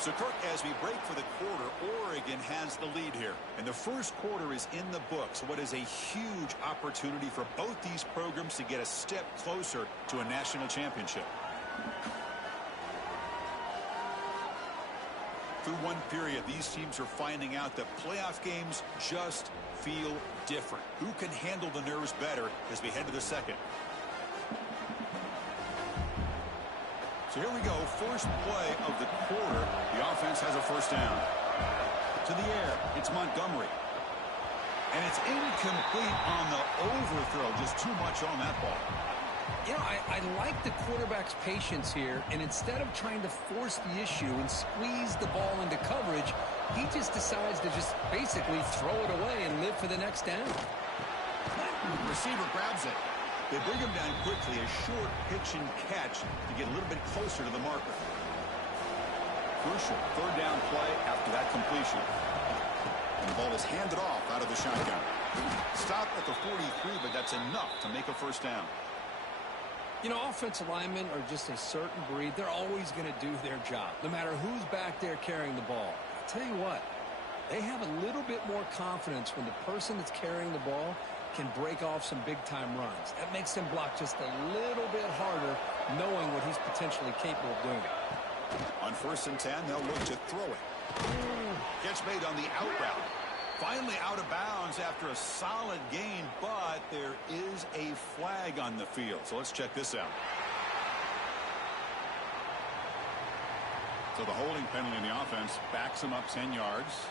So, Kirk, as we break for the quarter, Oregon has the lead here. And the 1st quarter is in the books. What is a huge opportunity for both these programs to get a step closer to a national championship. Through one period, these teams are finding out that playoff games just feel different. Who can handle the nerves better as we head to the 2nd? So here we go, 1st play of the quarter. The offense has a 1st down. To the air, it's Montgomery. And it's incomplete on the overthrow. Just too much on that ball. You know, I like the quarterback's patience here, and instead of trying to force the issue and squeeze the ball into coverage, he just decides to just basically throw it away and live for the next down. The receiver grabs it. They bring him down quickly, a short pitch and catch to get a little bit closer to the marker. Crucial 3rd down play after that completion. And the ball is handed off out of the shotgun. Stopped at the 43, but that's enough to make a 1st down. You know, offensive linemen are just a certain breed. They're always going to do their job, no matter who's back there carrying the ball. I'll tell you what, they have a little bit more confidence when the person that's carrying the ball can break off some big-time runs. That makes them block just a little bit harder, knowing what he's potentially capable of doing. On 1st and 10, they'll look to throw it. Catch made on the out route. Finally out of bounds after a solid gain, but there is a flag on the field. So let's check this out. So the holding penalty in the offense backs him up 10 yards.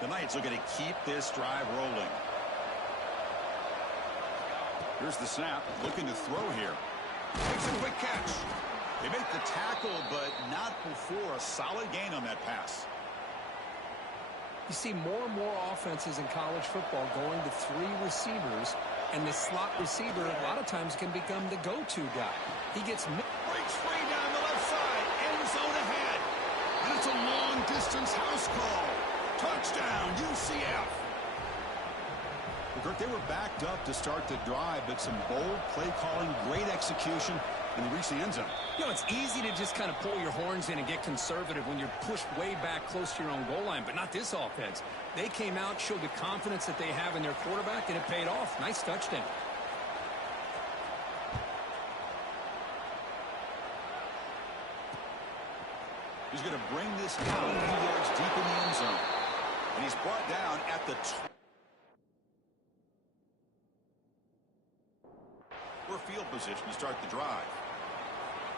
The Knights looking to keep this drive rolling. Here's the snap, looking to throw here. Makes a quick catch. They make the tackle, but not before a solid gain on that pass. You see more and more offenses in college football going to 3 receivers, and the slot receiver a lot of times can become the go-to guy. He gets breaks free down the left side, end zone ahead. And it's a long-distance house call. Touchdown, UCF. They were backed up to start the drive, but some bold play calling, great execution, and they reached the end zone. You know, it's easy to just kind of pull your horns in and get conservative when you're pushed way back close to your own goal line, but not this offense. They came out, showed the confidence that they have in their quarterback, and it paid off. Nice touchdown. He's going to bring this down 2 yards deep in the end zone. And he's brought down at the field position to start the drive.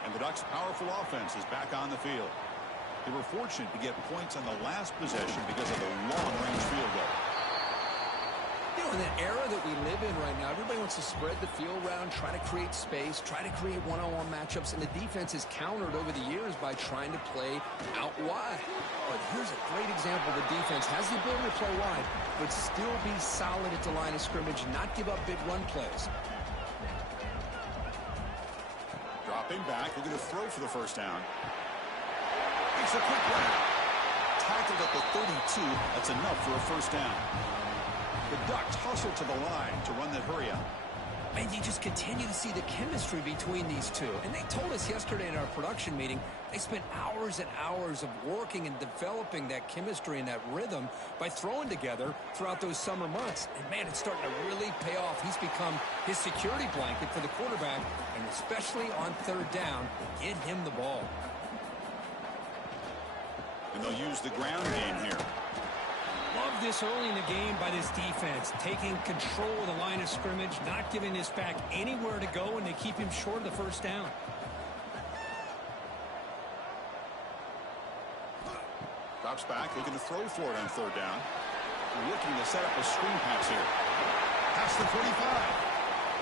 And the Ducks' powerful offense is back on the field. They were fortunate to get points on the last possession because of the long-range field goal. You know, in that era that we live in right now, everybody wants to spread the field around, try to create space, try to create one-on-one matchups, and the defense is countered over the years by trying to play out wide. But here's a great example. The defense has the ability to play wide, but still be solid at the line of scrimmage, not give up big run plays. Dropping back, looking to throw for the first down. Makes a quick run. Tackled at the 32. That's enough for a first down. The Ducks hustle to the line to run the hurry up. And you just continue to see the chemistry between these two. And they told us yesterday in our production meeting, they spent hours and hours of working and developing that chemistry and that rhythm by throwing together throughout those summer months. And, man, it's starting to really pay off. He's become his security blanket for the quarterback, and especially on third down, get him the ball. And they'll use the ground game here. Love this early in the game by this defense, taking control of the line of scrimmage, not giving this back anywhere to go, and they keep him short of the first down. Drops back, looking to throw for it on third down. Looking to set up a screen pass here. Past the 45.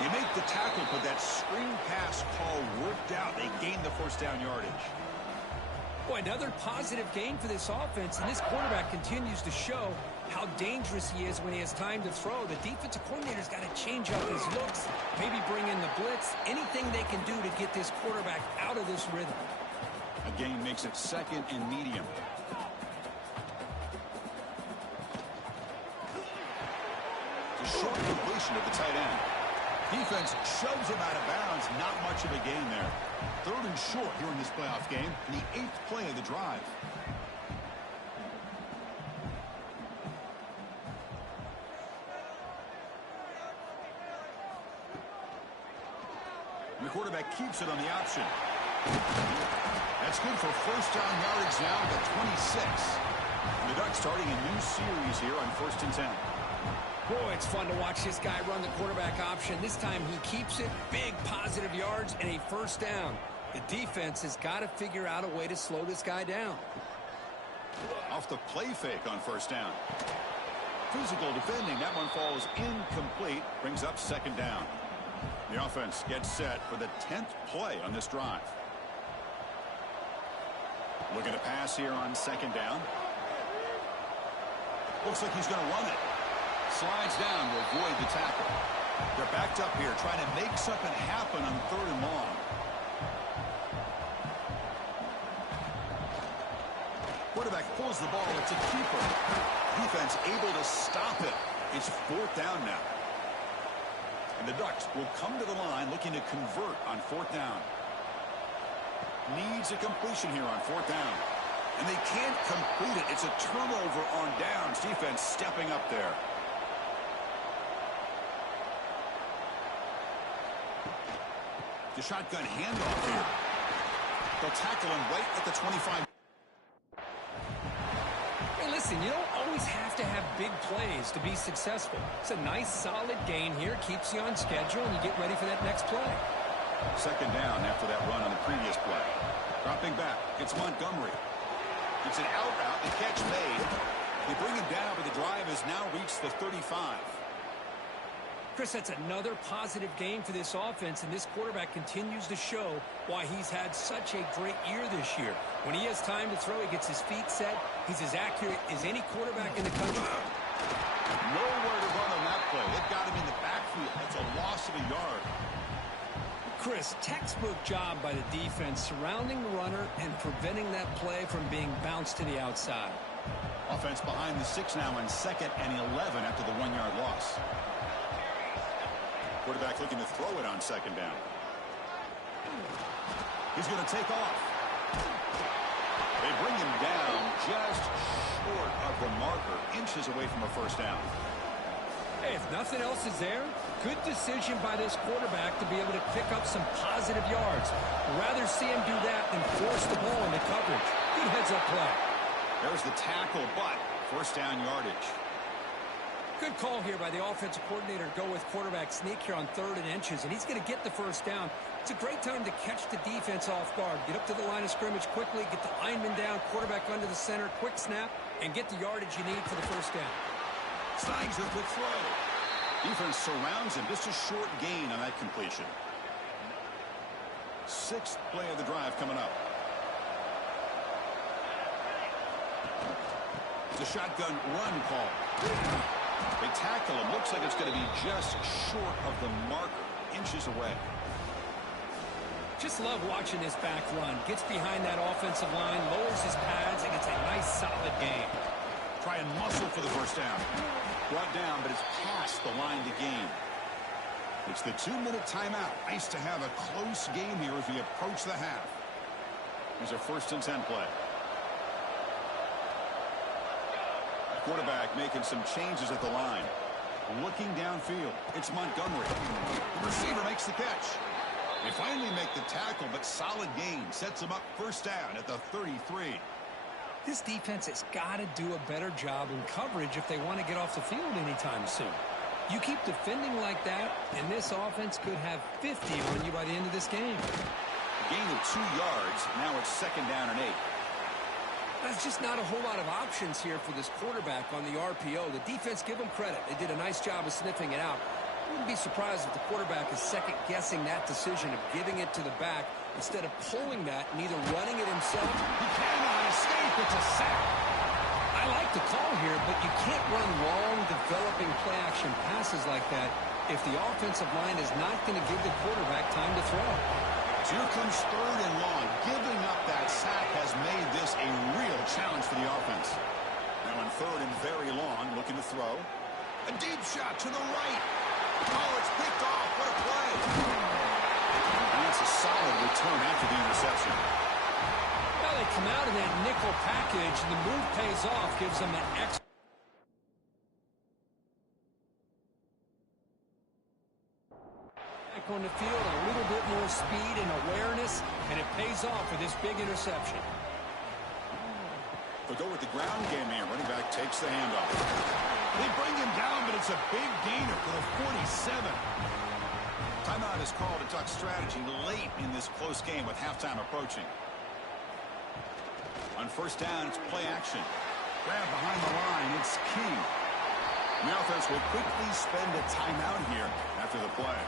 They make the tackle, but that screen pass call worked out. They gained the first down yardage. Boy, another positive gain for this offense, and this quarterback continues to show how dangerous he is when he has time to throw. The defensive coordinator's got to change up his looks, maybe bring in the blitz, anything they can do to get this quarterback out of this rhythm. A gain makes it second and medium. It's a short completion of the tight end. Defense shoves him out of bounds. Not much of a gain there. Third and short here in this playoff game, and the 8th play of the drive. And the quarterback keeps it on the option. That's good for first down yardage now at the 26. And the Ducks starting a new series here on 1st and 10. Boy, it's fun to watch this guy run the quarterback option. This time he keeps it, big positive yards, and a first down. The defense has got to figure out a way to slow this guy down. Off the play fake on first down. Physical defending. That one falls incomplete. Brings up second down. The offense gets set for the 10th play on this drive. Looking to pass here on second down. Looks like he's going to run it. Slides down to avoid the tackle. They're backed up here trying to make something happen on third and long. Quarterback pulls the ball. It's a keeper. Defense able to stop it. It's 4th down now. And the Ducks will come to the line looking to convert on 4th down. Needs a completion here on 4th down. And they can't complete it. It's a turnover on downs. Defense stepping up there. The shotgun handoff here. They'll tackle him right at the 25. Hey, listen, you don't always have to have big plays to be successful. It's a nice, solid gain here. Keeps you on schedule, and you get ready for that next play. Second down after that run on the previous play. Dropping back. It's Montgomery. It's an out route. The catch made. They bring him down, but the drive has now reached the 35. Chris, that's another positive game for this offense, and this quarterback continues to show why he's had such a great year this year. When he has time to throw, he gets his feet set. He's as accurate as any quarterback in the country. Nowhere to run on that play. It got him in the backfield. That's a loss of a yard. Chris, textbook job by the defense surrounding the runner and preventing that play from being bounced to the outside. Offense behind the 6 now on 2nd and 11 after the 1-yard loss. Quarterback looking to throw it on 2nd down. He's going to take off. They bring him down just short of the marker, inches away from a 1st down. Hey, if nothing else is there, good decision by this quarterback to be able to pick up some positive yards. Rather see him do that than force the ball into coverage. Good heads-up play. There's the tackle, but 1st down yardage. Good call here by the offensive coordinator to go with quarterback sneak here on 3rd and inches, and he's going to get the 1st down. It's a great time to catch the defense off guard. Get up to the line of scrimmage quickly, get the lineman down, quarterback under the center, quick snap, and get the yardage you need for the 1st down. Slides with the throw. Defense surrounds him. Just a short gain on that completion. 6th play of the drive coming up. It's a shotgun run call. They tackle him. Looks like it's going to be just short of the marker. Inches away. Just love watching this back run. Gets behind that offensive line, lowers his pads, and gets a nice solid gain. Try and muscle for the 1st down. Brought down, but it's past the line to gain. It's the 2-minute timeout. Nice to have a close game here as we approach the half. Here's a 1st and 10 play. Quarterback making some changes at the line. Looking downfield. It's Montgomery. The receiver makes the catch. They finally make the tackle, but solid gain. Sets them up 1st down at the 33. This defense has got to do a better job in coverage if they want to get off the field anytime soon. You keep defending like that, and this offense could have 50 on you by the end of this game. Gain of 2 yards. Now it's 2nd down and 8. There's just not a whole lot of options here for this quarterback on the RPO. The defense, give them credit. They did a nice job of sniffing it out. Wouldn't be surprised if the quarterback is second-guessing that decision of giving it to the back instead of pulling that and either running it himself. He cannot escape. It's a sack. I like the call here, but you can't run long, developing play-action passes like that if the offensive line is not going to give the quarterback time to throw. So here comes 3rd and long. Giving up that sack has made this a real challenge for the offense. Now on 3rd and very long, looking to throw. A deep shot to the right. Oh, it's picked off. What a play. And that's a solid return after the interception. Well, they come out in that nickel package, and the move pays off, gives them that extra. On the field, a little bit more speed and awareness, and it pays off for this big interception. They'll go with the ground game here. Running back takes the handoff. They bring him down, but it's a big gainer for the 47. Timeout is called to talk strategy late in this close game with halftime approaching. On 1st down, it's play action. Grab behind the line. It's King. The offense will quickly spend a timeout here after the play.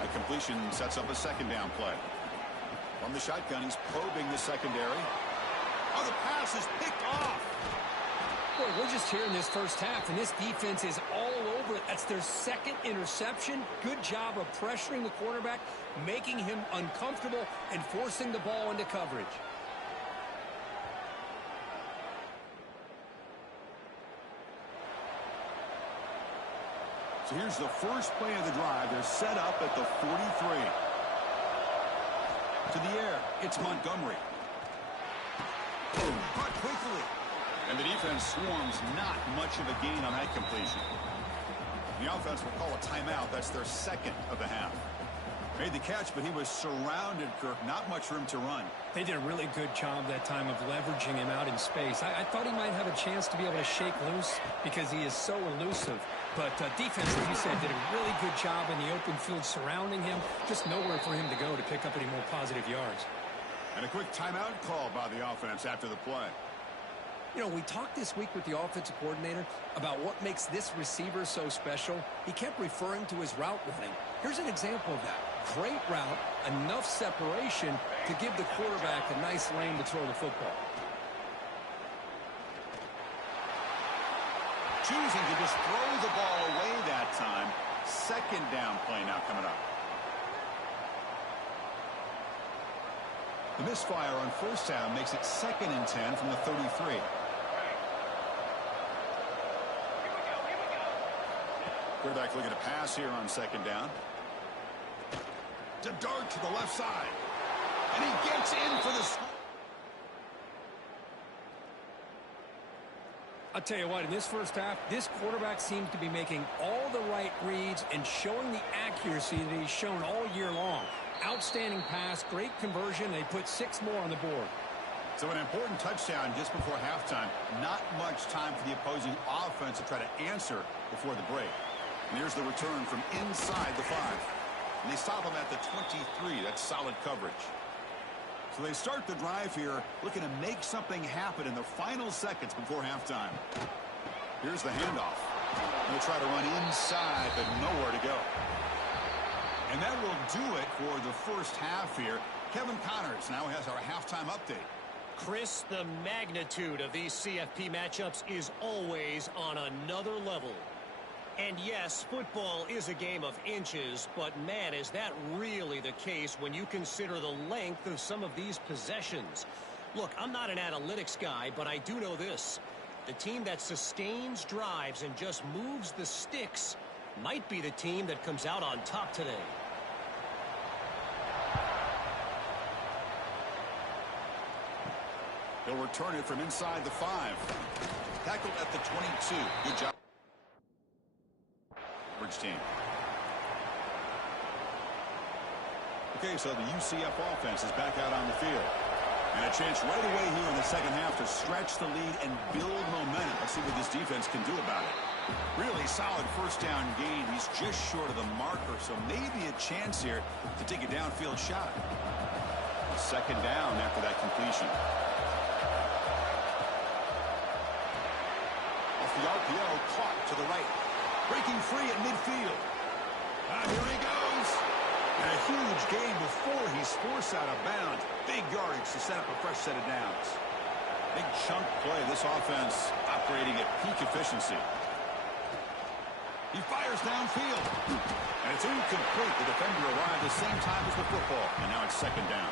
That completion sets up a 2nd down play. From the shotgun, he's probing the secondary. Oh, the pass is picked off. Boy, we're just here in this 1st half, and this defense is all over it. That's their 2nd interception. Good job of pressuring the quarterback, making him uncomfortable, and forcing the ball into coverage. So here's the 1st play of the drive. They're set up at the 43. To the air, it's Montgomery. Caught quickly. And the defense swarms. Not much of a gain on that completion. The offense will call a timeout. That's their 2nd of the half. Made the catch, but he was surrounded, Kirk. Not much room to run. They did a really good job that time of leveraging him out in space. I thought he might have a chance to be able to shake loose because he is so elusive. But defense, as you said, did a really good job in the open field surrounding him. Just nowhere for him to go to pick up any more positive yards. And a quick timeout call by the offense after the play. You know, we talked this week with the offensive coordinator about what makes this receiver so special. He kept referring to his route running. Here's an example of that. Great route, enough separation to give the quarterback a nice lane to throw the football. Choosing to just throw the ball away that time. Second down play now coming up. The misfire on first down makes it 2nd and 10 from the 33. Quarterback looking to pass here on 2nd down. To dart to the left side. And he gets in for the score. I'll tell you what, in this first half, this quarterback seems to be making all the right reads and showing the accuracy that he's shown all year long. Outstanding pass, great conversion. They put 6 more on the board. So an important touchdown just before halftime. Not much time for the opposing offense to try to answer before the break. And here's the return from inside the 5. And they stop him at the 23. That's solid coverage. So they start the drive here looking to make something happen in the final seconds before halftime. Here's the handoff. They'll try to run inside, but nowhere to go. And that will do it for the first half here. Kevin Connors now has our halftime update. Chris, the magnitude of these CFP matchups is always on another level. And yes, football is a game of inches, but man, is that really the case when you consider the length of some of these possessions. Look, I'm not an analytics guy, but I do know this. The team that sustains drives and just moves the sticks might be the team that comes out on top today. They'll return it from inside the 5. Tackled at the 22. Good job. Team. Okay, so the UCF offense is back out on the field. And a chance right away here in the second half to stretch the lead and build momentum. Let's see what this defense can do about it. Really solid first down gain. He's just short of the marker, so maybe a chance here to take a downfield shot. Second down after that completion. Off the RPO, caught to the right. Breaking free at midfield. Here he goes. And a huge gain before he's forced out of bounds. Big yardage to set up a fresh set of downs. Big chunk play. This offense operating at peak efficiency. He fires downfield. And it's incomplete. The defender arrived the same time as the football. And now it's second down.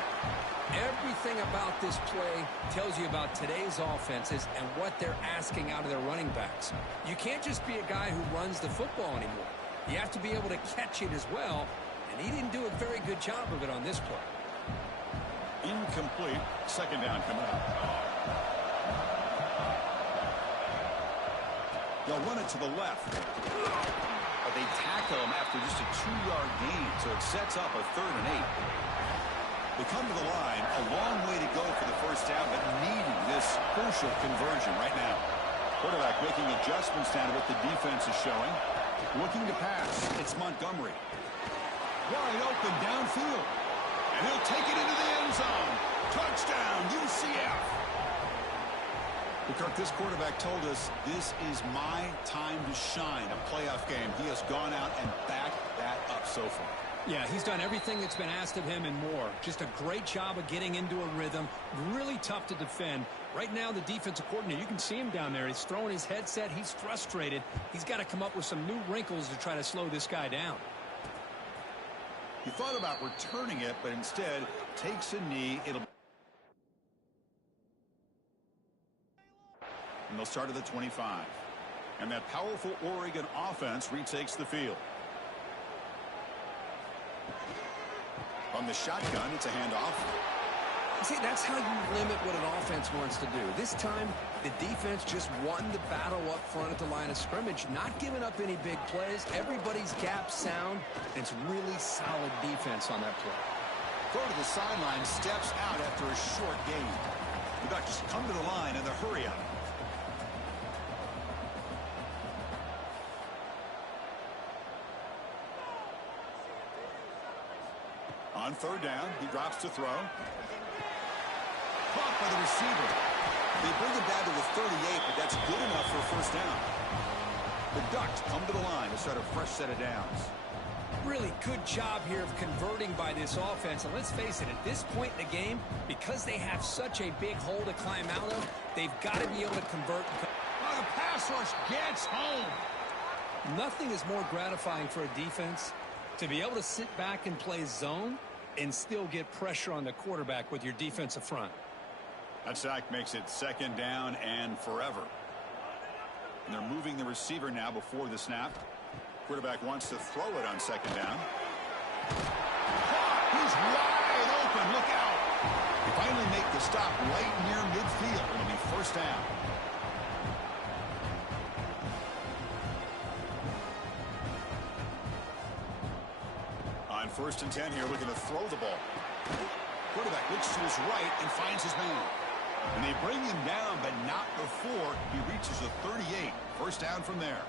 Everything about this play tells you about today's offenses and what they're asking out of their running backs. You can't just be a guy who runs the football anymore. You have to be able to catch it as well, and he didn't do a very good job of it on this play. Incomplete. Second down coming up. They'll run it to the left. But they tackle him after just a 2-yard gain, so it sets up a 3rd and 8. They come to the line, a long way to go for the first down, but needing this crucial conversion right now. Quarterback making adjustments down to what the defense is showing. Looking to pass. It's Montgomery. Wide open downfield. And he'll take it into the end zone. Touchdown, UCF. Kirk, this quarterback told us this is my time to shine, a playoff game. He has gone out and backed that up so far. Yeah, he's done everything that's been asked of him and more. Just a great job of getting into a rhythm. Really tough to defend. Right now, the defensive coordinator, you can see him down there. He's throwing his headset. He's frustrated. He's got to come up with some new wrinkles to try to slow this guy down. He thought about returning it, but instead takes a knee. And they'll start at the 25. And that powerful Oregon offense retakes the field. On the shotgun, it's a handoff. See, that's how you limit what an offense wants to do. This time, the defense just won the battle up front at the line of scrimmage, not giving up any big plays. Everybody's gap sound, and it's really solid defense on that play. Throw to the sideline, steps out after a short gain. The back just come to the line in the hurry up. On third down, he drops to throw. Caught by the receiver. They bring him down to the 38, but that's good enough for a first down. The Ducks come to the line to start a fresh set of downs. Really good job here of converting by this offense. And let's face it, at this point in the game, because they have such a big hole to climb out of, they've got to be able to convert. The pass rush gets home. Nothing is more gratifying for a defense to be able to sit back and play zone and still get pressure on the quarterback with your defensive front. That sack makes it second down and forever. And they're moving the receiver now before the snap. Quarterback wants to throw it on second down. He's wide open. Look out. They finally make the stop right near midfield. It'll be first down. On 1st and 10 here, looking to throw the ball. Quarterback looks to his right and finds his man. And they bring him down, but not before he reaches the 38. First down from there.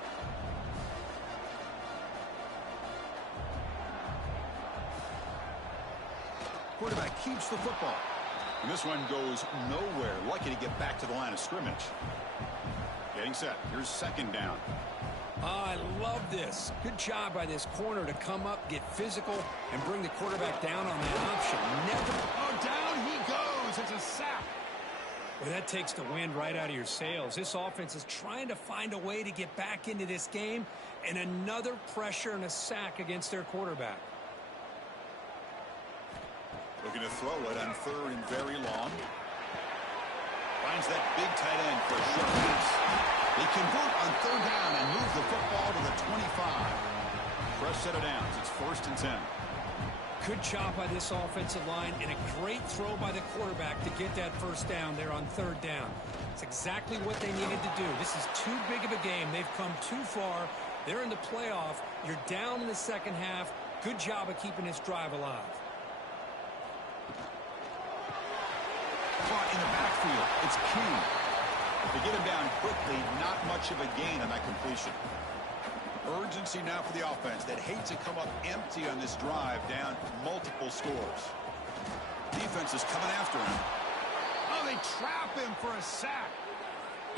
Quarterback keeps the football. And this one goes nowhere. Lucky to get back to the line of scrimmage. Getting set. Here's second down. I love this. Good job by this corner to come up, get physical, and bring the quarterback down on that option. Never. Oh, down he goes. It's a sack. Well, that takes the wind right out of your sails. This offense is trying to find a way to get back into this game, and another pressure and a sack against their quarterback. Looking to throw it on 3rd and very long. Finds that big tight end for a short pass. They convert on 3rd down and move the football to the 25. Fresh set of downs. It's 1st and 10. Good job by this offensive line and a great throw by the quarterback to get that first down there on 3rd down. It's exactly what they needed to do. This is too big of a game. They've come too far. They're in the playoff. You're down in the second half. Good job of keeping this drive alive. Caught in the backfield. It's key. To get him down quickly, not much of a gain on that completion. Urgency now for the offense that hates to come up empty on this drive, down multiple scores. Defense is coming after him. Oh, they trap him for a sack.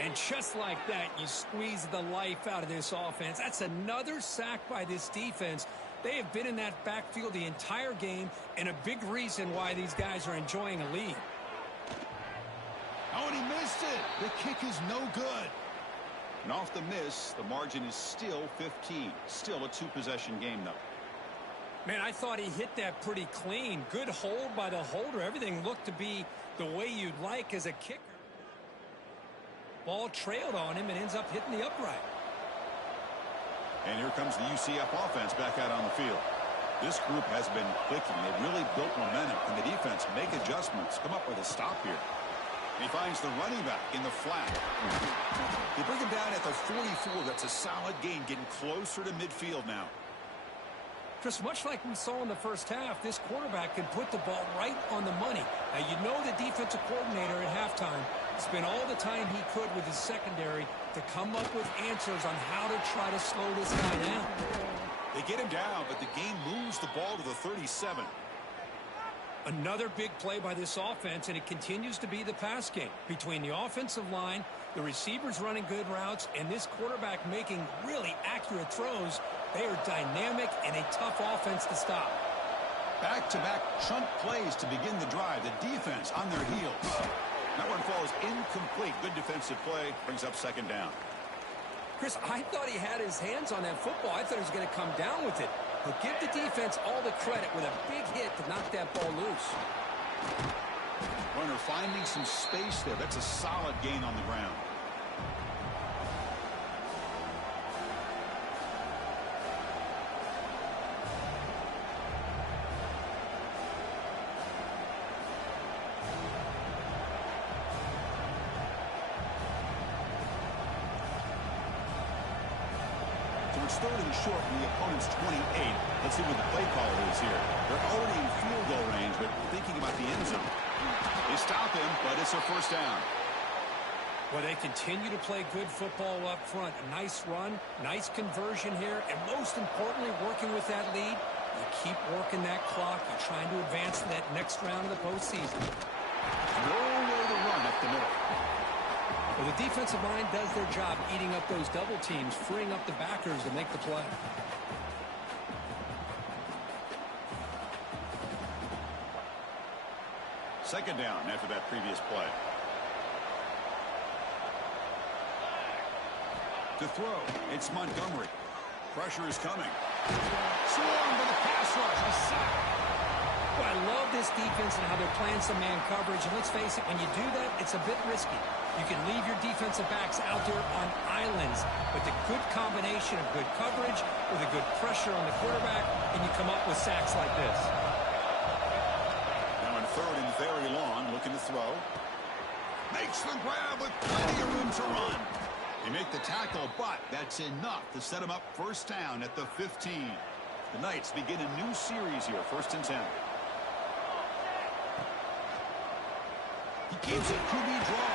And just like that, you squeeze the life out of this offense. That's another sack by this defense. They have been in that backfield the entire game, and a big reason why these guys are enjoying a lead. Oh, and he missed it. The kick is no good. And off the miss, the margin is still 15. Still a 2-possession game, though. Man, I thought he hit that pretty clean. Good hold by the holder. Everything looked to be the way you'd like as a kicker. Ball trailed on him and ends up hitting the upright. And here comes the UCF offense back out on the field. This group has been clicking. They've really built momentum. And the defense make adjustments. Come up with a stop here. He finds the running back in the flat. They bring him down at the 44. That's a solid gain, getting closer to midfield now. Chris, much like we saw in the first half, this quarterback can put the ball right on the money. Now, you know the defensive coordinator at halftime spent all the time he could with his secondary to come up with answers on how to try to slow this guy down. They get him down, but the game moves the ball to the 37. Another big play by this offense, and it continues to be the pass game. Between the offensive line, the receivers running good routes, and this quarterback making really accurate throws, they are dynamic and a tough offense to stop. Back-to-back chunk plays to begin the drive. The defense on their heels. That one falls incomplete. Good defensive play. Brings up second down. Chris, I thought he had his hands on that football. I thought he was going to come down with it. But give the defense all the credit with a big hit to knock that ball loose. Runner finding some space there. That's a solid gain on the ground. It's 3rd and short from the opponent's 28. Let's see what the play call is here. They're already in field goal range, but thinking about the end zone. They stop him, but it's a first down. Well, they continue to play good football up front. A nice run, nice conversion here, and most importantly, working with that lead, you keep working that clock. You're trying to advance to that next round of the postseason. Nowhere to run up the middle. The defensive line does their job eating up those double teams, freeing up the backers to make the play. Second down after that previous play. To throw, it's Montgomery. Pressure is coming. Swarmed by the pass rush. A sack. Well, I love this defense and how they're playing some man coverage. And let's face it, when you do that, it's a bit risky. You can leave your defensive backs out there on islands. But the good combination of good coverage with a good pressure on the quarterback, and you come up with sacks like this. Now in third and very long, looking to throw. Makes the grab with plenty of room to run. They make the tackle, but that's enough to set him up first down at the 15. The Knights begin a new series here, 1st and 10. He keeps a QB draw.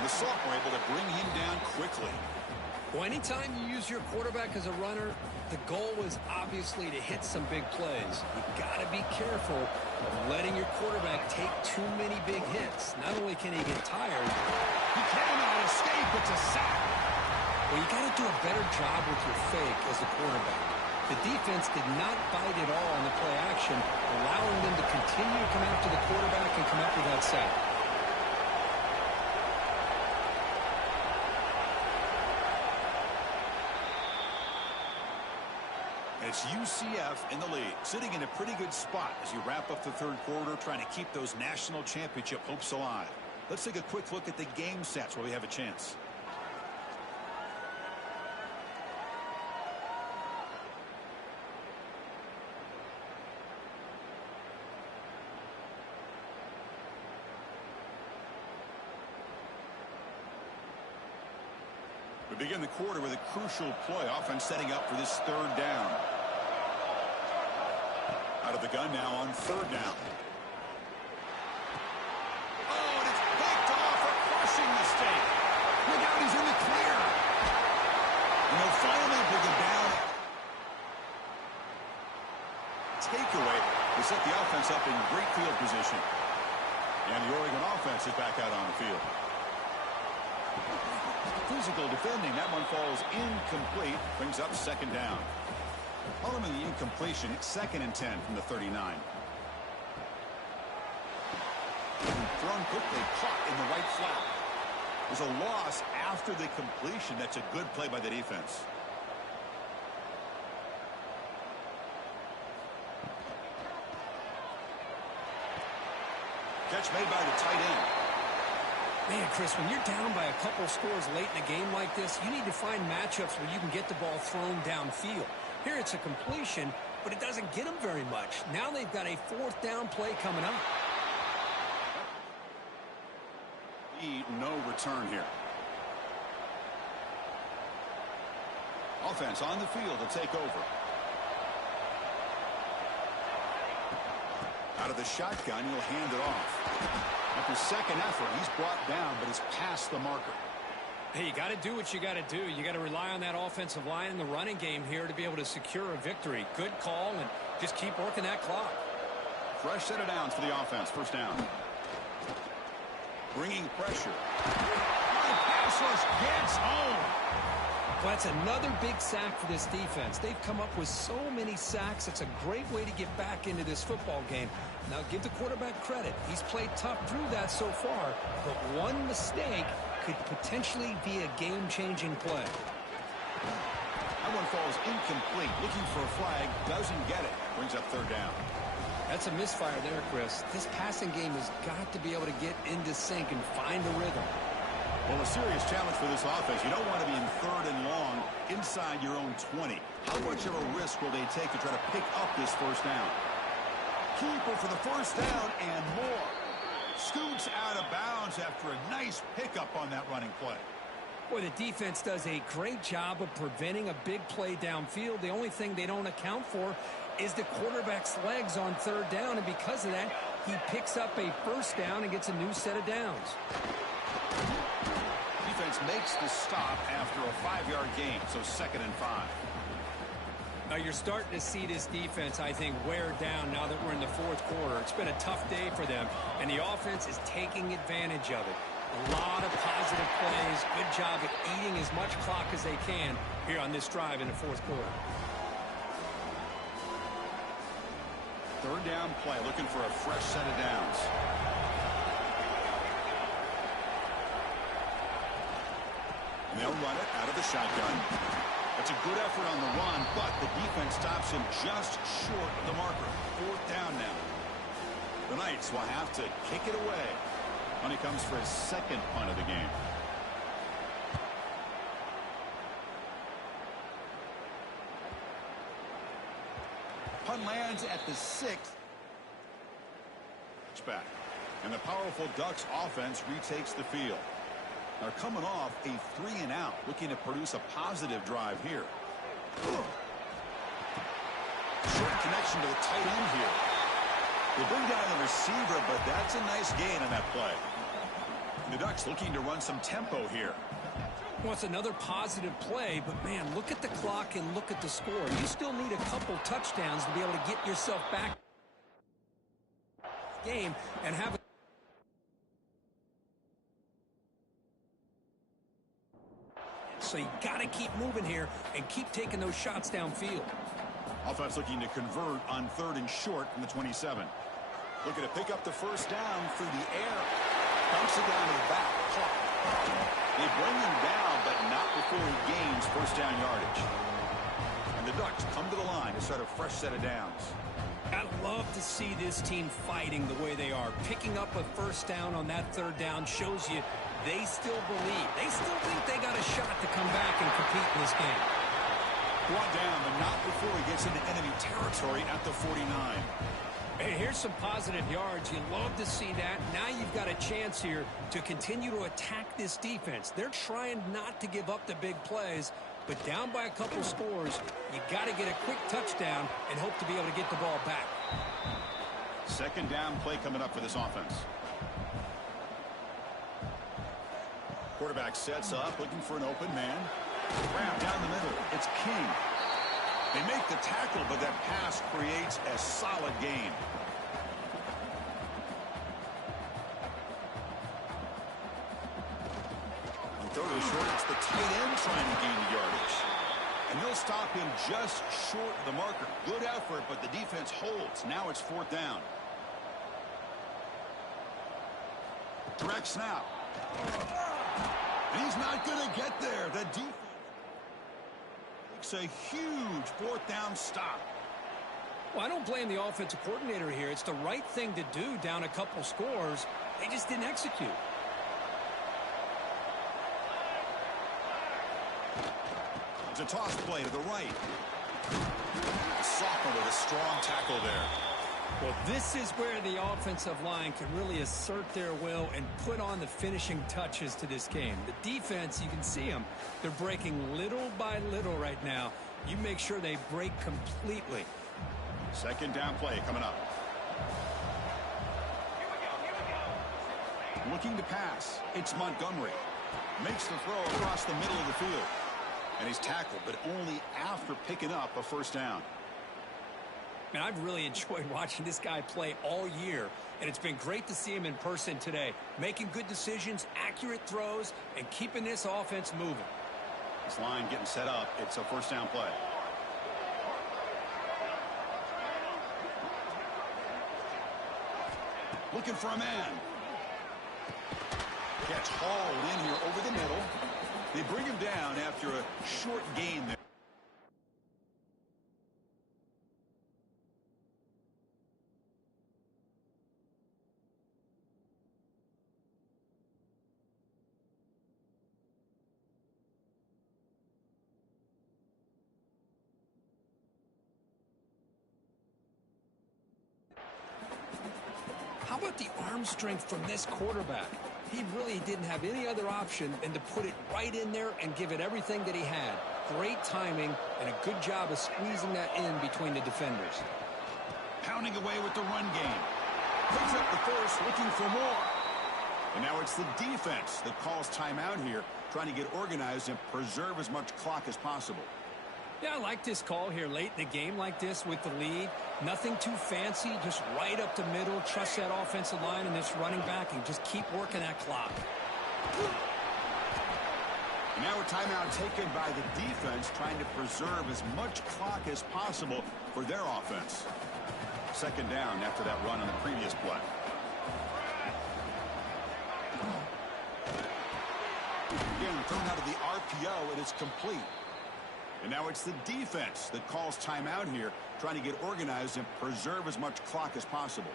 And the sophomore able to bring him down quickly. Well, anytime you use your quarterback as a runner, the goal is obviously to hit some big plays. You've got to be careful of letting your quarterback take too many big hits. Not only can he get tired, he cannot escape. It's a sack. Well, you got to do a better job with your fake as a quarterback. The defense did not bite at all on the play action, allowing them to continue to come after the quarterback and come up with that sack. It's UCF in the lead, sitting in a pretty good spot as you wrap up the third quarter, trying to keep those national championship hopes alive. Let's take a quick look at the game stats where we have a chance. We begin the quarter with a crucial play, offense setting up for this third down. Out of the gun now on third down. Oh, and it's picked off, a crushing mistake. Look out, he's in the clear. And they'll finally bring him down. Takeaway to set the offense up in great field position. And the Oregon offense is back out on the field. Physical defending. That one falls incomplete. Brings up second down. Following the incompletion, it's 2nd and 10 from the 39. Thrown quickly, caught in the right flat. There's a loss after the completion. That's a good play by the defense. Catch made by the tight end. Man, Chris, when you're down by a couple scores late in a game like this, you need to find matchups where you can get the ball thrown downfield. Here it's a completion, but it doesn't get them very much. Now they've got a 4th down play coming up. No return here. Offense on the field to take over. Out of the shotgun, he'll hand it off. After second effort, he's brought down, but is past the marker. Hey, you got to do what you got to do. You got to rely on that offensive line in the running game here to be able to secure a victory. Good call, and just keep working that clock. Fresh set of downs for the offense. First down. Bringing pressure. Pass rush gets home. Well, that's another big sack for this defense. They've come up with so many sacks. It's a great way to get back into this football game. Now, give the quarterback credit. He's played tough through that so far, but one mistake could potentially be a game-changing play. That one falls incomplete. Looking for a flag. Doesn't get it. Brings up third down. That's a misfire there, Chris. This passing game has got to be able to get into sync and find a rhythm. Well, a serious challenge for this offense. You don't want to be in third and long inside your own 20. How much of a risk will they take to try to pick up this first down? Keeper for the first down and more. Scoots out of bounds after a nice pickup on that running play. Boy, the defense does a great job of preventing a big play downfield. The only thing they don't account for is the quarterback's legs on third down, and because of that, he picks up a first down and gets a new set of downs. Defense makes the stop after a 5-yard gain, so 2nd and 5. Now you're starting to see this defense, I think, wear down now that we're in the fourth quarter. It's been a tough day for them, and the offense is taking advantage of it. A lot of positive plays. Good job at eating as much clock as they can here on this drive in the fourth quarter. Third down play, looking for a fresh set of downs. And they'll run it out of the shotgun. That's a good effort on the run, but the defense stops him just short of the marker. Fourth down now. The Knights will have to kick it away when he comes for his second punt of the game. Punt lands at the 6th. Back. And the powerful Ducks offense retakes the field. They're coming off a 3-and-out, looking to produce a positive drive here. Short connection to the tight end here. They bring down the receiver, but that's a nice gain on that play. The Ducks looking to run some tempo here. Well, it's another positive play, but man, look at the clock and look at the score. You still need a couple touchdowns to be able to get yourself back game and have it. So you got to keep moving here and keep taking those shots downfield. Offense looking to convert on 3rd and short from the 27. Looking to pick up the first down through the air. Dumps it down to the back. They bring him down, but not before he gains first down yardage. And the Ducks come to the line to start a fresh set of downs. I love to see this team fighting the way they are. Picking up a first down on that 3rd down shows you they still believe. They still think they got a shot to come back and compete in this game. Brought down, but not before he gets into enemy territory at the 49. Hey, here's some positive yards. You love to see that. Now you've got a chance here to continue to attack this defense. They're trying not to give up the big plays, but down by a couple scores, you got to get a quick touchdown and hope to be able to get the ball back. Second down play coming up for this offense. Quarterback sets up, looking for an open man. Wrap down the middle. It's King. They make the tackle, but that pass creates a solid gain. On 3rd and short, it's the tight end trying to gain the yardage. And they'll stop him just short of the marker. Good effort, but the defense holds. Now it's 4th down. Direct snap. And he's not going to get there. The defense makes a huge 4th down stop. Well, I don't blame the offensive coordinator here. It's the right thing to do down a couple scores. They just didn't execute. It's a toss play to the right. The sophomore with a strong tackle there. Well, this is where the offensive line can really assert their will and put on the finishing touches to this game. The defense, you can see them. They're breaking little by little right now. You make sure they break completely. Second down play coming up. Looking to pass. It's Montgomery. Makes the throw across the middle of the field. And he's tackled, but only after picking up a first down. Man, I've really enjoyed watching this guy play all year, and it's been great to see him in person today, making good decisions, accurate throws, and keeping this offense moving. This line getting set up. It's a first down play. Looking for a man. Gets hauled in here over the middle. They bring him down after a short gain there. How about the arm strength from this quarterback? He really didn't have any other option than to put it right in there and give it everything that he had. Great timing and a good job of squeezing that in between the defenders. Pounding away with the run game. Picks up the first, looking for more. And now it's the defense that calls timeout here, trying to get organized and preserve as much clock as possible. Yeah, I like this call here late in the game like this with the lead. Nothing too fancy, just right up the middle. Trust that offensive line and this running back and just keep working that clock. Now a timeout taken by the defense, trying to preserve as much clock as possible for their offense. Second down after that run on the previous play. Again, thrown out of the RPO, and it's complete. And now it's the defense that calls timeout here, trying to get organized and preserve as much clock as possible.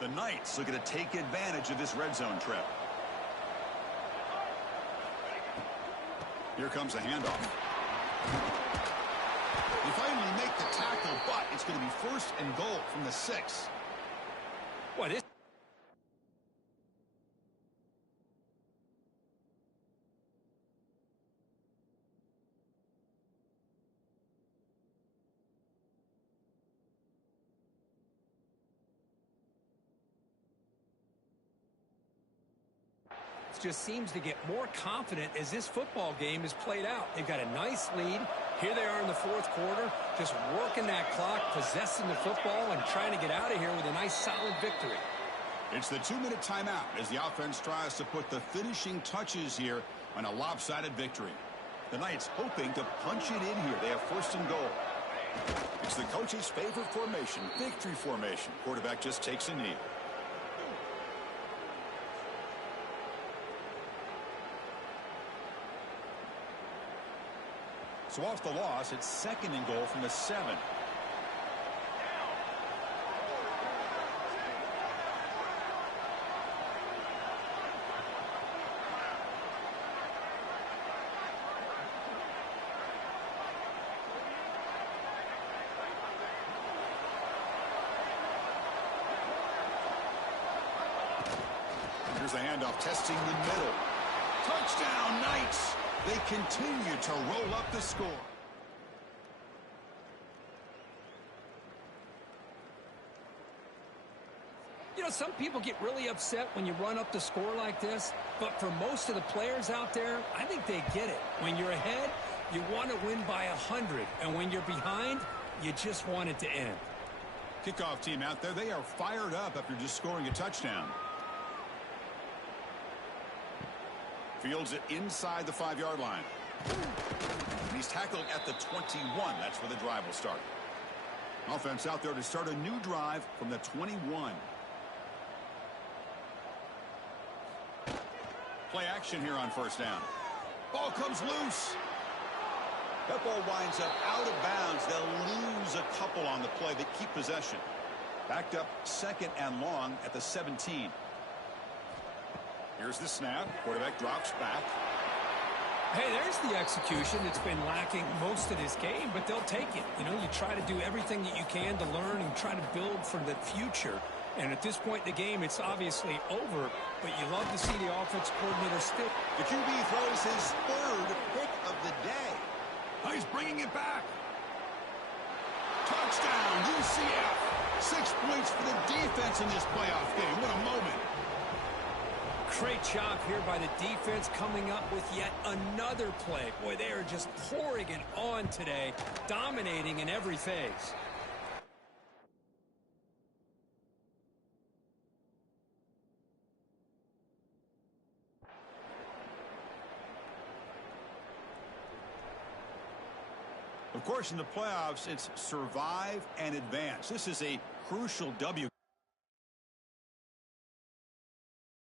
The Knights looking to take advantage of this red zone trip. Here comes a handoff. They finally make the tackle, but it's going to be 1st and goal from the 6. What is... just seems to get more confident as this football game is played out. They've got a nice lead. Here they are in the 4th quarter, just working that clock, possessing the football, and trying to get out of here with a nice, solid victory. It's the 2-minute timeout as the offense tries to put the finishing touches here on a lopsided victory. The Knights hoping to punch it in here. They have 1st and goal. It's the coach's favorite formation, victory formation. Quarterback just takes a knee. So off the loss, it's 2nd and goal from the 7. Here's the handoff, testing the middle. Touchdown, Knights! They continue to roll up the score. You know, some people get really upset when you run up the score like this, but for most of the players out there, I think they get it. When you're ahead, you want to win by 100, and when you're behind, you just want it to end. Kickoff team out there, they are fired up after just scoring a touchdown. Fields it inside the 5-yard line. And he's tackled at the 21. That's where the drive will start. Offense out there to start a new drive from the 21. Play action here on 1st down. Ball comes loose. That ball winds up out of bounds. They'll lose a couple on the play. They keep possession. Backed up 2nd and long at the 17. Here's the snap. Quarterback drops back. Hey, there's the execution that's been lacking most of this game, but they'll take it. You know, you try to do everything that you can to learn and try to build for the future. And at this point in the game, it's obviously over, but you love to see the offense coordinator still. The QB throws his 3rd pick of the day. Oh, he's bringing it back. Touchdown, UCF. 6 points for the defense in this playoff game. What a moment. Great job here by the defense coming up with yet another play. Boy, they are just pouring it on today, dominating in every phase. Of course, in the playoffs, it's survive and advance. This is a crucial W.